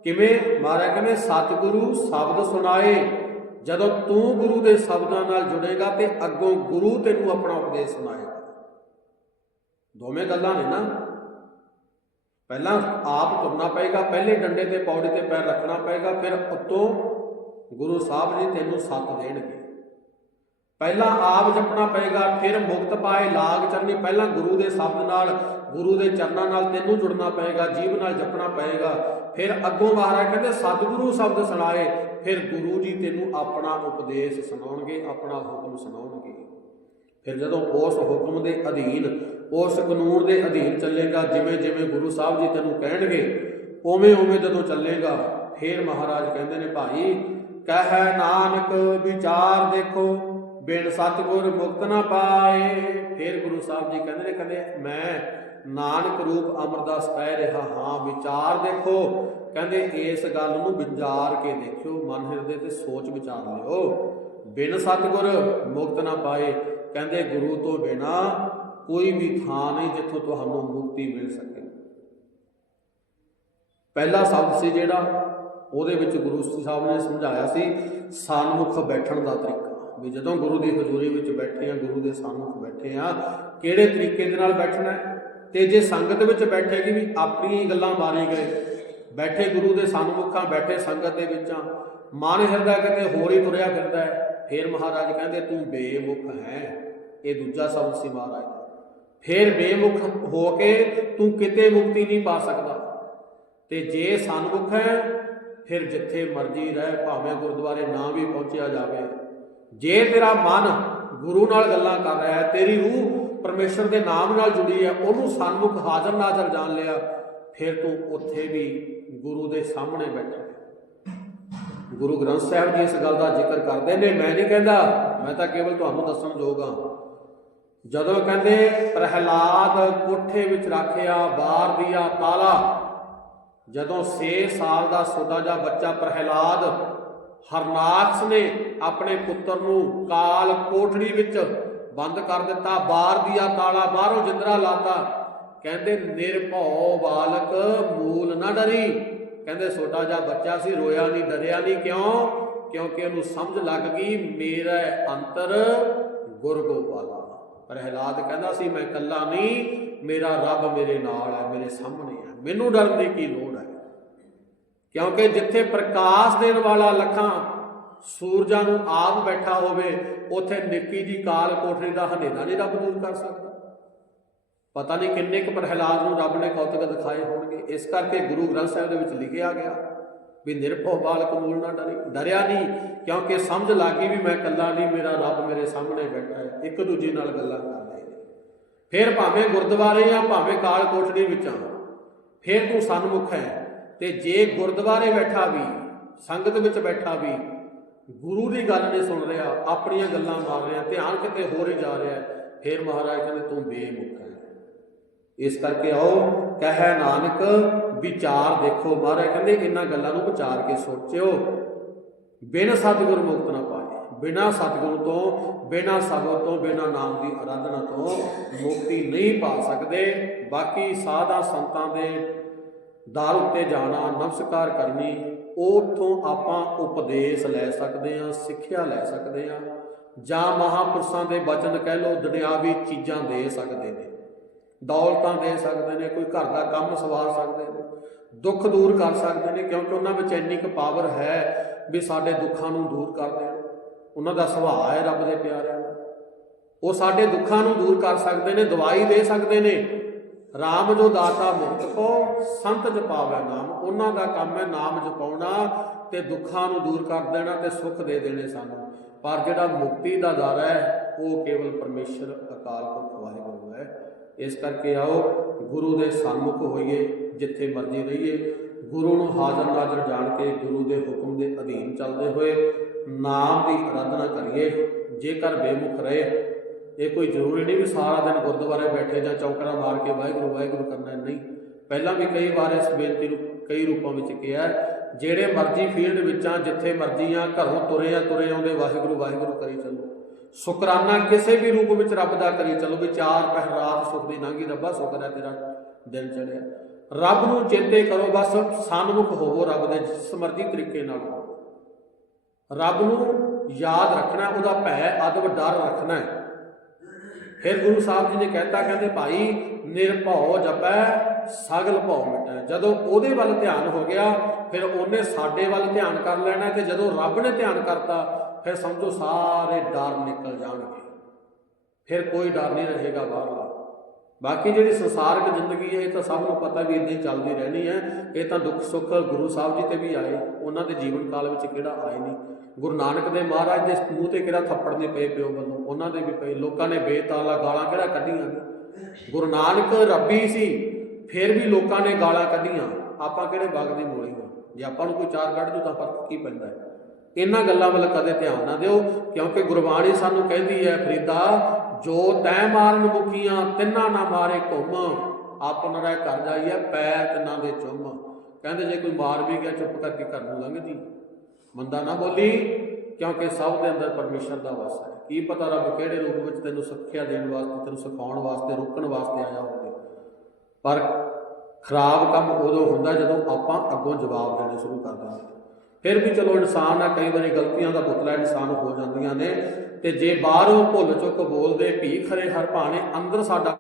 ਕਿਵੇਂ? ਮਹਾਰਾਜ ਕਹਿੰਦੇ, ਸਤਿਗੁਰੂ ਸ਼ਬਦ ਸੁਣਾਏ ਜਦੋਂ ਤੂੰ ਗੁਰੂ ਦੇ ਸ਼ਬਦਾਂ ਨਾਲ ਜੁੜੇਗਾ ਤੇ ਅੱਗੋਂ ਗੁਰੂ ਤੈਨੂੰ ਆਪਣਾ ਉਪਦੇਸ਼ ਸੁਣਾਏਗਾ। ਦੋਵੇਂ ਗੱਲਾਂ ਨੇ ਨਾ। ਪਹਿਲਾਂ ਆਪ ਤੁਰਨਾ ਪਏਗਾ, ਪਹਿਲੇ ਡੰਡੇ ਤੇ, ਪੌੜੀ ਤੇ ਪੈਰ ਰੱਖਣਾ ਪਏਗਾ, ਫਿਰ ਉਤੋਂ ਗੁਰੂ ਸਾਹਿਬ ਜੀ ਤੈਨੂੰ ਸੱਤ ਦੇਣਗੇ। ਪਹਿਲਾਂ ਆਪ ਜਪਣਾ ਪਏਗਾ, ਫਿਰ ਮੁਕਤ ਪਾਏ, ਲਾਗ ਚਰਨੀ, ਪਹਿਲਾਂ ਗੁਰੂ ਦੇ ਸ਼ਬਦ ਨਾਲ, ਗੁਰੂ ਦੇ ਚਰਨਾਂ ਨਾਲ ਤੈਨੂੰ ਜੁੜਨਾ ਪਏਗਾ ਜੀਵ ਨਾਲ ਜਪਣਾ ਪਏਗਾ। ਫਿਰ ਅੱਗੋਂ ਮਹਾਰਾਜ ਕਹਿੰਦੇ, ਸਤਿਗੁਰੂ ਸ਼ਬਦ ਸੁਣਾਏ ਫਿਰ ਗੁਰੂ ਜੀ ਤੈਨੂੰ ਆਪਣਾ ਉਪਦੇਸ਼ ਸੁਣਾਉਣਗੇ, ਆਪਣਾ ਹੁਕਮ ਸੁਣਾਉਣਗੇ। ਫਿਰ ਜਦੋਂ ਉਸ ਹੁਕਮ ਦੇ ਅਧੀਨ, ਉਸ ਕਾਨੂੰਨ ਦੇ ਅਧੀਨ ਚੱਲੇਗਾ, ਜਿਵੇਂ ਜਿਵੇਂ ਗੁਰੂ ਸਾਹਿਬ ਜੀ ਤੈਨੂੰ ਕਹਿਣਗੇ, ਉਵੇਂ ਉਵੇਂ ਜਦੋਂ ਚੱਲੇਗਾ, ਫਿਰ ਮਹਾਰਾਜ ਕਹਿੰਦੇ ਨੇ, ਭਾਈ, ਕਹਿ ਨਾਨਕ ਵਿਚਾਰ ਦੇਖੋ, ਬਿਨ ਸਤਿਗੁਰ ਮੁਕਤ ਨਾ ਪਾਏ। ਫਿਰ ਗੁਰੂ ਸਾਹਿਬ ਜੀ ਕਹਿੰਦੇ ਨੇ ਕਹਿੰਦੇ ਮੈਂ ਨਾਨਕ ਰੂਪ ਅਮਰਦਾਸ ਕਹਿ ਰਿਹਾ ਹਾਂ, ਵਿਚਾਰ ਦੇਖੋ। ਕਹਿੰਦੇ, ਇਸ ਗੱਲ ਨੂੰ ਵਿਚਾਰ ਕੇ ਦੇਖਿਓ, ਮਨ ਹਿਰਦੇ ਤੇ ਸੋਚ ਵਿਚਾਰ ਲਿਓ। ਬਿਨ ਸਤਿਗੁਰ ਮੁਕਤ ਨਾ ਪਾਏ। ਕਹਿੰਦੇ, ਗੁਰੂ ਤੋਂ ਬਿਨਾ ਕੋਈ ਵੀ ਥਾਂ ਨਹੀਂ ਜਿੱਥੋਂ ਤੁਹਾਨੂੰ ਮੁਕਤੀ ਮਿਲ ਸਕੇ। ਪਹਿਲਾ ਸ਼ਬਦ ਸੀ ਜਿਹੜਾ, ਉਹਦੇ ਵਿੱਚ ਗੁਰੂ ਸਾਹਿਬ ਨੇ ਸਮਝਾਇਆ ਸੀ, ਸਨਮੁਖ ਬੈਠਣ ਦਾ ਤਰੀਕਾ। ਵੀ ਜਦੋਂ ਗੁਰੂ ਦੀ ਹਜ਼ੂਰੀ ਵਿੱਚ ਬੈਠੇ ਆ, ਗੁਰੂ ਦੇ ਸਨਮੁਖ ਬੈਠੇ ਆ, ਕਿਹੜੇ ਤਰੀਕੇ ਦੇ ਨਾਲ ਬੈਠਣਾ ਹੈ? ਤੇ ਜੇ ਸੰਗਤ ਵਿੱਚ ਬੈਠੇਗੀ ਵੀ ਆਪਣੀਆਂ ਗੱਲਾਂ ਮਾਰੀ ਗਏ, ਬੈਠੇ ਗੁਰੂ ਦੇ ਸਨਮੁਖਾਂ, ਬੈਠੇ ਸੰਗਤ ਦੇ ਵਿੱਚਾਂ, ਮਨ ਹਿਰਦਾ ਕਿਤੇ ਹੋਰ ਹੀ ਤੁਰਿਆ ਫਿਰਦਾ ਹੈ, ਫਿਰ ਮਹਾਰਾਜ ਕਹਿੰਦੇ, ਤੂੰ ਬੇਮੁਖ ਹੈ, ਇਹ ਦੂਜਾ ਸ਼ਬਦ ਸੀ ਮਹਾਰਾਜ ਦਾ। ਫਿਰ ਬੇਮੁਖ ਹੋ ਕੇ ਤੂੰ ਕਿਤੇ ਮੁਕਤੀ ਨਹੀਂ ਪਾ ਸਕਦਾ। ਤੇ ਜੇ ਸਨਮੁਖ ਹੈ, ਫਿਰ ਜਿੱਥੇ ਮਰਜ਼ੀ ਰਹਿ, ਭਾਵੇਂ ਗੁਰਦੁਆਰੇ ਨਾ ਵੀ ਪਹੁੰਚਿਆ ਜਾਵੇ। ਜੇ ਤੇਰਾ ਮਨ ਗੁਰੂ ਨਾਲ ਗੱਲਾਂ ਕਰ ਰਿਹਾ ਹੈ, ਤੇਰੀ ਰੂਹ ਪਰਮੇਸ਼ਰ ਦੇ ਨਾਮ ਨਾਲ ਜੁੜੀ ਹੈ, ਉਹਨੂੰ ਸਨਮੁਖ ਹਾਜ਼ਰ ਨਾਜ਼ਰ ਜਾਣ ਲਿਆ, ਫਿਰ ਤੂੰ ਉੱਥੇ ਵੀ ਗੁਰੂ ਦੇ ਸਾਹਮਣੇ ਬੈਠਾ। ਗੁਰੂ ਗ੍ਰੰਥ ਸਾਹਿਬ ਜੀ ਇਸ ਗੱਲ ਦਾ ਜ਼ਿਕਰ ਕਰਦੇ ਨੇ, ਮੈਂ ਨਹੀਂ ਕਹਿੰਦਾ, ਮੈਂ ਤਾਂ ਕੇਵਲ ਤੁਹਾਨੂੰ ਦੱਸਣ ਜੋਗਾ ਜਦੋਂ ਕਹਿੰਦੇ, ਪ੍ਰਹਿਲਾਦ ਕੋਠੇ ਵਿੱਚ ਰੱਖਿਆ ਬਾਰ ਦੀਆ ਤਾਲਾ, ਜਦੋਂ 6 ਸਾਲ ਦਾ ਛੋਟਾ ਜਿਹਾ ਬੱਚਾ ਪ੍ਰਹਿਲਾਦ ਹਰਨਾਕਸ ਨੇ ਆਪਣੇ ਪੁੱਤਰ ਨੂੰ ਕਾਲ ਕੋਠੜੀ ਵਿੱਚ ਬੰਦ ਕਰ ਦਿੱਤਾ ਬਾਰ ਦੀਆ ਤਾਲਾ ਬਾਹਰੋਂ ਜਿੰਦਰਾ ਲਾਤਾ। ਕਹਿੰਦੇ, ਨਿਰਭਉ ਬਾਲਕ, ਮੂਲ ਨਾ ਡਰੀ। ਕਹਿੰਦੇ, ਛੋਟਾ ਜਿਹਾ ਬੱਚਾ ਸੀ, ਰੋਇਆ ਨਹੀਂ, ਡਰਿਆ ਨਹੀਂ, ਕਿਉਂ? ਕਿਉਂਕਿ ਉਹਨੂੰ ਸਮਝ ਲੱਗ ਗਈ, ਮੇਰਾ ਅੰਤਰ ਗੁਰ ਗੋਪਾਲਾ ਪ੍ਰਹਿਲਾਦ ਕਹਿੰਦਾ ਸੀ, ਮੈਂ ਇਕੱਲਾ ਨਹੀਂ, ਮੇਰਾ ਰੱਬ ਮੇਰੇ ਨਾਲ ਹੈ, ਮੇਰੇ ਸਾਹਮਣੇ ਹੈ। ਮੈਨੂੰ ਡਰਨ ਦੀ ਕੀ ਲੋੜ ਹੈ? ਕਿਉਂਕਿ ਜਿੱਥੇ ਪ੍ਰਕਾਸ਼ ਦੇਣ ਵਾਲਾ ਲੱਖਾਂ ਸੂਰਜਾਂ ਨੂੰ ਆਪ ਬੈਠਾ ਹੋਵੇ, ਉੱਥੇ ਨਿੱਕੀ ਜੀ ਕਾਲ ਕੋਠੜੀ ਦਾ ਹਨੇਰਾ ਨਹੀਂ ਰੱਬ ਦੂਰ ਕਰ ਸਕਦਾ। ਪਤਾ ਨਹੀਂ ਕਿੰਨੇ ਕੁ ਪ੍ਰਹਿਲਾਦ ਨੂੰ ਰੱਬ ਨੇ ਕੌਤਕ ਦਿਖਾਏ ਹੋਣਗੇ। ਇਸ ਕਰਕੇ ਗੁਰੂ ਗ੍ਰੰਥ ਸਾਹਿਬ ਦੇ ਵਿੱਚ ਲਿਖਿਆ ਗਿਆ ਵੀ ਨਿਰਭਉ ਬਾਲਕ ਮੂਲ ਨਾ ਡਰੇ। ਡਰਿਆ ਨਹੀਂ, ਕਿਉਂਕਿ ਸਮਝ ਲੱਗ ਗਈ ਵੀ ਮੈਂ ਇਕੱਲਾ ਨਹੀਂ, ਮੇਰਾ ਰੱਬ ਮੇਰੇ ਸਾਹਮਣੇ ਬੈਠਾ ਹੈ, ਇੱਕ ਦੂਜੇ ਨਾਲ ਗੱਲਾਂ ਕਰ ਰਹੇ ਨੇ। ਫਿਰ ਭਾਵੇਂ ਗੁਰਦੁਆਰੇ ਆ ਭਾਵੇਂ ਕਾਲ ਕੋਠੜੀ ਵਿੱਚ ਆ ਫਿਰ ਤੂੰ ਸਨਮੁਖ ਹੈ ਤੇ ਜੇ ਗੁਰਦੁਆਰੇ ਬੈਠਾ ਵੀ, ਸੰਗਤ ਵਿੱਚ ਬੈਠਾ ਵੀ ਗੁਰੂ ਦੀ ਗੱਲ ਨਹੀਂ ਸੁਣ ਰਿਹਾ, ਆਪਣੀਆਂ ਗੱਲਾਂ ਮਾਰ ਰਿਹਾ, ਧਿਆਨ ਕਿਤੇ ਹੋਰ ਹੀ ਜਾ ਰਿਹਾ ਫਿਰ ਮਹਾਰਾਜ ਕਹਿੰਦੇ, ਤੂੰ ਬੇਮੁਖ ਹੈ। ਇਸ ਕਰਕੇ ਆਓ, ਕਹੈ ਨਾਨਕ, ਵਿਚਾਰ ਦੇਖੋ। ਮਹਾਰਾਜ ਕਹਿੰਦੇ ਇਹਨਾਂ ਗੱਲਾਂ ਨੂੰ ਵਿਚਾਰ ਕੇ ਸੋਚਿਓ। ਬਿਨ ਸਤਿਗੁਰ ਮੁਕਤ ਨਾ ਪਾਏ। ਬਿਨਾ ਸਤਿਗੁਰੂ ਤੋਂ, ਬਿਨਾ ਸਬਦ ਤੋਂ, ਬਿਨਾ ਨਾਮ ਦੀ ਆਰਾਧਨਾ ਤੋਂ ਮੁਕਤੀ ਨਹੀਂ ਪਾ ਸਕਦੇ। ਬਾਕੀ ਸਾਧਾ ਸੰਤਾਂ ਦੇ ਦਰ ਉੱਤੇ ਜਾਣਾ, ਨਮਸਕਾਰ ਕਰਨੀ ਉਥੋਂ ਆਪਾਂ ਉਪਦੇਸ਼ ਲੈ ਸਕਦੇ ਹਾਂ, ਸਿੱਖਿਆ ਲੈ ਸਕਦੇ ਹਾਂ, ਜਾਂ ਮਹਾਪੁਰਸ਼ਾਂ ਦੇ ਬਚਨ ਕਹਿ ਲੋ ਦੁਨਿਆਵੀ ਚੀਜ਼ਾਂ ਦੇ ਸਕਦੇ ਨੇ, ਦੌਲਤਾਂ ਦੇ ਸਕਦੇ ਨੇ, ਕੋਈ ਘਰ ਦਾ ਕੰਮ ਸਵਾਰ ਸਕਦੇ ਨੇ, ਦੁੱਖ ਦੂਰ ਕਰ ਸਕਦੇ ਨੇ, ਕਿਉਂਕਿ ਉਹਨਾਂ ਵਿੱਚ ਇੰਨੀ ਕੁ ਪਾਵਰ ਹੈ ਵੀ ਸਾਡੇ ਦੁੱਖਾਂ ਨੂੰ ਦੂਰ ਕਰ ਦੇਣ। ਉਹਨਾਂ ਦਾ ਸੁਭਾਅ ਹੈ ਰੱਬ ਦੇ ਪਿਆਰਿਆਂ ਦਾ। ਉਹ ਸਾਡੇ ਦੁੱਖਾਂ ਨੂੰ ਦੂਰ ਕਰ ਸਕਦੇ ਨੇ, ਦਵਾਈ ਦੇ ਸਕਦੇ ਨੇ RAM ਜੋ ਦਾਤਾ ਮੁਕਤ ਕੋ, ਸੰਤ ਜਪਾਵੇ ਨਾਮ। ਉਹਨਾਂ ਦਾ ਕੰਮ ਹੈ ਨਾਮ ਜਪਾਉਣਾ ਤੇ ਦੁੱਖਾਂ ਨੂੰ ਦੂਰ ਕਰ ਦੇਣਾ ਤੇ ਸੁੱਖ ਦੇ ਦੇਣੇ ਸਾਨੂੰ। ਪਰ ਜਿਹੜਾ ਮੁਕਤੀ ਦਾ ਦਰ ਹੈ, ਉਹ ਕੇਵਲ ਪਰਮੇਸ਼ਰ, ਅਕਾਲ ਪੁਰਖ, ਵਾਹਿਗੁਰੂ ਹੈ। ਇਸ ਕਰਕੇ ਆਓ, ਗੁਰੂ ਦੇ ਸਨਮੁਖ ਹੋਈਏ, ਜਿੱਥੇ ਮਰਜ਼ੀ ਰਹੀਏ। ਗੁਰੂ ਨੂੰ ਹਾਜ਼ਰ ਨਾਜ਼ਰ ਜਾਣ ਕੇ ਗੁਰੂ ਦੇ ਹੁਕਮ ਦੇ ਅਧੀਨ ਚੱਲਦੇ ਹੋਏ ਨਾਮ ਦੀ ਆਰਾਧਨਾ ਕਰੀਏ। ਜੇਕਰ ਬੇਮੁਖ ਰਹੇ ਇਹ ਕੋਈ ਜ਼ਰੂਰੀ ਨਹੀਂ ਵੀ ਸਾਰਾ ਦਿਨ ਗੁਰਦੁਆਰੇ ਬੈਠੇ ਜਾਂ ਚੌਕੜਾ ਮਾਰ ਕੇ ਵਾਹਿਗੁਰੂ ਵਾਹਿਗੁਰੂ ਕਰਨਾ, ਨਹੀਂ। ਪਹਿਲਾਂ ਵੀ ਕਈ ਵਾਰ ਇਸ ਬੇਨਤੀ ਨੂੰ ਕਈ ਰੂਪਾਂ ਵਿੱਚ ਕਿਹਾ ਜਿਹੜੇ ਮਰਜ਼ੀ ਫੀਲਡ ਵਿੱਚਾਂ ਜਿੱਥੇ ਮਰਜ਼ੀ ਆ ਘਰੋਂ ਤੁਰੇ ਆ ਤੁਰੇ ਆਉਂਦੇ ਵਾਹਿਗੁਰੂ ਵਾਹਿਗੁਰੂ ਕਰੀ ਚੱਲੋ। ਸ਼ੁਕਰਾਨਾ ਕਿਸੇ ਵੀ ਰੂਪ ਵਿੱਚ ਰੱਬ ਦਾ ਕਰੀ ਚੱਲੋ ਵੀ ਚਾਰ ਪਹਿਰ ਰਾਤ ਸੁਖ ਦੀ ਲੰਘੀ ਰੱਬਾ ਸ਼ੁਕਰ ਹੈ ਤੇਰਾ ਦਿਨ ਚੜਿਆ ਰੱਬ ਨੂੰ ਚੇਤੇ ਕਰੋ ਬਸ, ਸਨਮੁਖ ਹੋਵੋ ਰੱਬ ਦੇ, ਜਿਸ ਮਰਜ਼ੀ ਤਰੀਕੇ ਨਾਲ ਰੱਬ ਨੂੰ ਯਾਦ ਰੱਖਣਾ, ਉਹਦਾ ਭੈ, ਅਦਬ, ਡਰ ਰੱਖਣਾ ਹੈ। ਫਿਰ ਗੁਰੂ ਸਾਹਿਬ ਜੀ ਨੇ ਕਹਿਤਾ, ਕਹਿੰਦੇ ਭਾਈ, ਨਿਰਭਉ ਜਪੈ, ਸਗਲ ਭਉ ਮਿਟੈ। ਜਦੋਂ ਉਹਦੇ ਵੱਲ ਧਿਆਨ ਹੋ ਗਿਆ, ਫਿਰ ਉਹਨੇ ਸਾਡੇ ਵੱਲ ਧਿਆਨ ਕਰ ਲੈਣਾ ਤੇ ਜਦੋਂ ਰੱਬ ਨੇ ਧਿਆਨ ਕਰਤਾ, ਫਿਰ ਸਮਝੋ ਸਾਰੇ ਡਰ ਨਿਕਲ ਜਾਣਗੇ। ਫਿਰ ਕੋਈ ਡਰ ਨਹੀਂ ਰਹੇਗਾ ਬਾਹਰਲਾ। ਬਾਕੀ ਜਿਹੜੀ ਸੰਸਾਰਿਕ ਜ਼ਿੰਦਗੀ ਹੈ, ਇਹ ਤਾਂ ਸਭ ਨੂੰ ਪਤਾ ਵੀ ਇਦਾਂ ਚੱਲਦੀ ਰਹਿਣੀ ਹੈ। ਇਹ ਤਾਂ ਦੁੱਖ ਸੁੱਖ ਗੁਰੂ ਸਾਹਿਬ ਜੀ ਤੇ ਵੀ ਆਏ। ਉਹਨਾਂ ਦੇ ਜੀਵਨ ਕਾਲ ਵਿੱਚ ਕਿਹੜਾ ਆਏ ਨਹੀਂ। ਗੁਰੂ ਨਾਨਕ ਦੇ ਮਹਾਰਾਜ ਦੇ ਮੂੰਹ ਤੇ ਕਿਹੜਾ ਥੱਪੜ ਨਹੀਂ ਪਏ ਪਿਓ ਵੱਲੋਂ ਉਹਨਾਂ ਦੇ ਵੀ ਪਏ। ਲੋਕਾਂ ਨੇ ਬੇਤਾਲਾ ਗਾਲਾਂ ਕਿਹੜਾ ਕੱਢੀਆਂ? ਨੇ ਗੁਰੂ ਨਾਨਕ ਰੱਬੀ ਸੀ, ਫਿਰ ਵੀ ਲੋਕਾਂ ਨੇ ਗਾਲਾਂ ਕੱਢੀਆਂ। ਆਪਾਂ ਕਿਹੜੇ ਬਾਗ ਦੀ ਮੋਲੀ ਹਾਂ ਜੇ ਆਪਾਂ ਨੂੰ ਕੋਈ ਚਾਰ ਕੱਢ ਦੂ ਤਾਂ ਫ਼ਰਕ ਕੀ ਪੈਂਦਾ ਹੈ? ਇਹਨਾਂ ਗੱਲਾਂ ਵੱਲ ਕਦੇ ਧਿਆਨ ਨਾ ਦਿਓ, ਕਿਉਂਕਿ ਗੁਰਬਾਣੀ ਸਾਨੂੰ ਕਹਿੰਦੀ ਹੈ, ਫਰੀਦਾ, ਜੋ ਤੈ ਮਾਰਨ ਮੁਕੀਆਂ ਤਿੰਨਾਂ ਨਾ ਮਾਰੇ ਘੁੰਮ। ਆਪਨ ਰਹਿ ਕਰ ਜਾਈਏ, ਪੈਰ ਤਿੰਨਾਂ ਦੇ ਚੁੰਮ। ਕਹਿੰਦੇ ਜੇ ਕੋਈ ਮਾਰ ਵੀ ਗਿਆ, ਚੁੱਪ ਕਰਕੇ ਘਰ ਨੂੰ ਲੰਘ ਜੀ। ਮੰਦਾ ਨਾ ਬੋਲੀ, ਕਿਉਂਕਿ ਸਭ ਦੇ ਅੰਦਰ ਪਰਮੇਸ਼ਰ ਦਾ ਵਾਸ ਹੈ। ਕੀ ਪਤਾ ਰੱਬ ਕਿਹੜੇ ਰੂਪ ਵਿੱਚ ਤੈਨੂੰ ਸਿੱਖਿਆ ਦੇਣ ਵਾਸਤੇ, ਤੈਨੂੰ ਸਿਖਾਉਣ ਵਾਸਤੇ, ਰੋਕਣ ਵਾਸਤੇ ਆਇਆ ਹੋਵੇ। ਪਰ ਖਰਾਬ ਕੰਮ ਉਦੋਂ ਹੁੰਦਾ ਜਦੋਂ ਆਪਾਂ ਅੱਗੋਂ ਜਵਾਬ ਦੇਣੇ ਸ਼ੁਰੂ ਕਰ ਦਿੰਦੇ ਫਿਰ ਵੀ ਚਲੋ ਇਨਸਾਨ ਆ, ਕਈ ਵਾਰੀ ਗਲਤੀਆਂ ਦਾ ਪੁਤਲਾ ਇਨਸਾਨ ਹੋ ਜਾਂਦੀਆਂ ਨੇ, ਤੇ ਜੇ ਬਾਹਰੋਂ ਭੁੱਲ ਚੁੱਕ ਬੋਲਦੇ ਭੀ ਖਰੇ ਹਰ ਭਾਣੇ, ਅੰਦਰ ਸਾਡਾ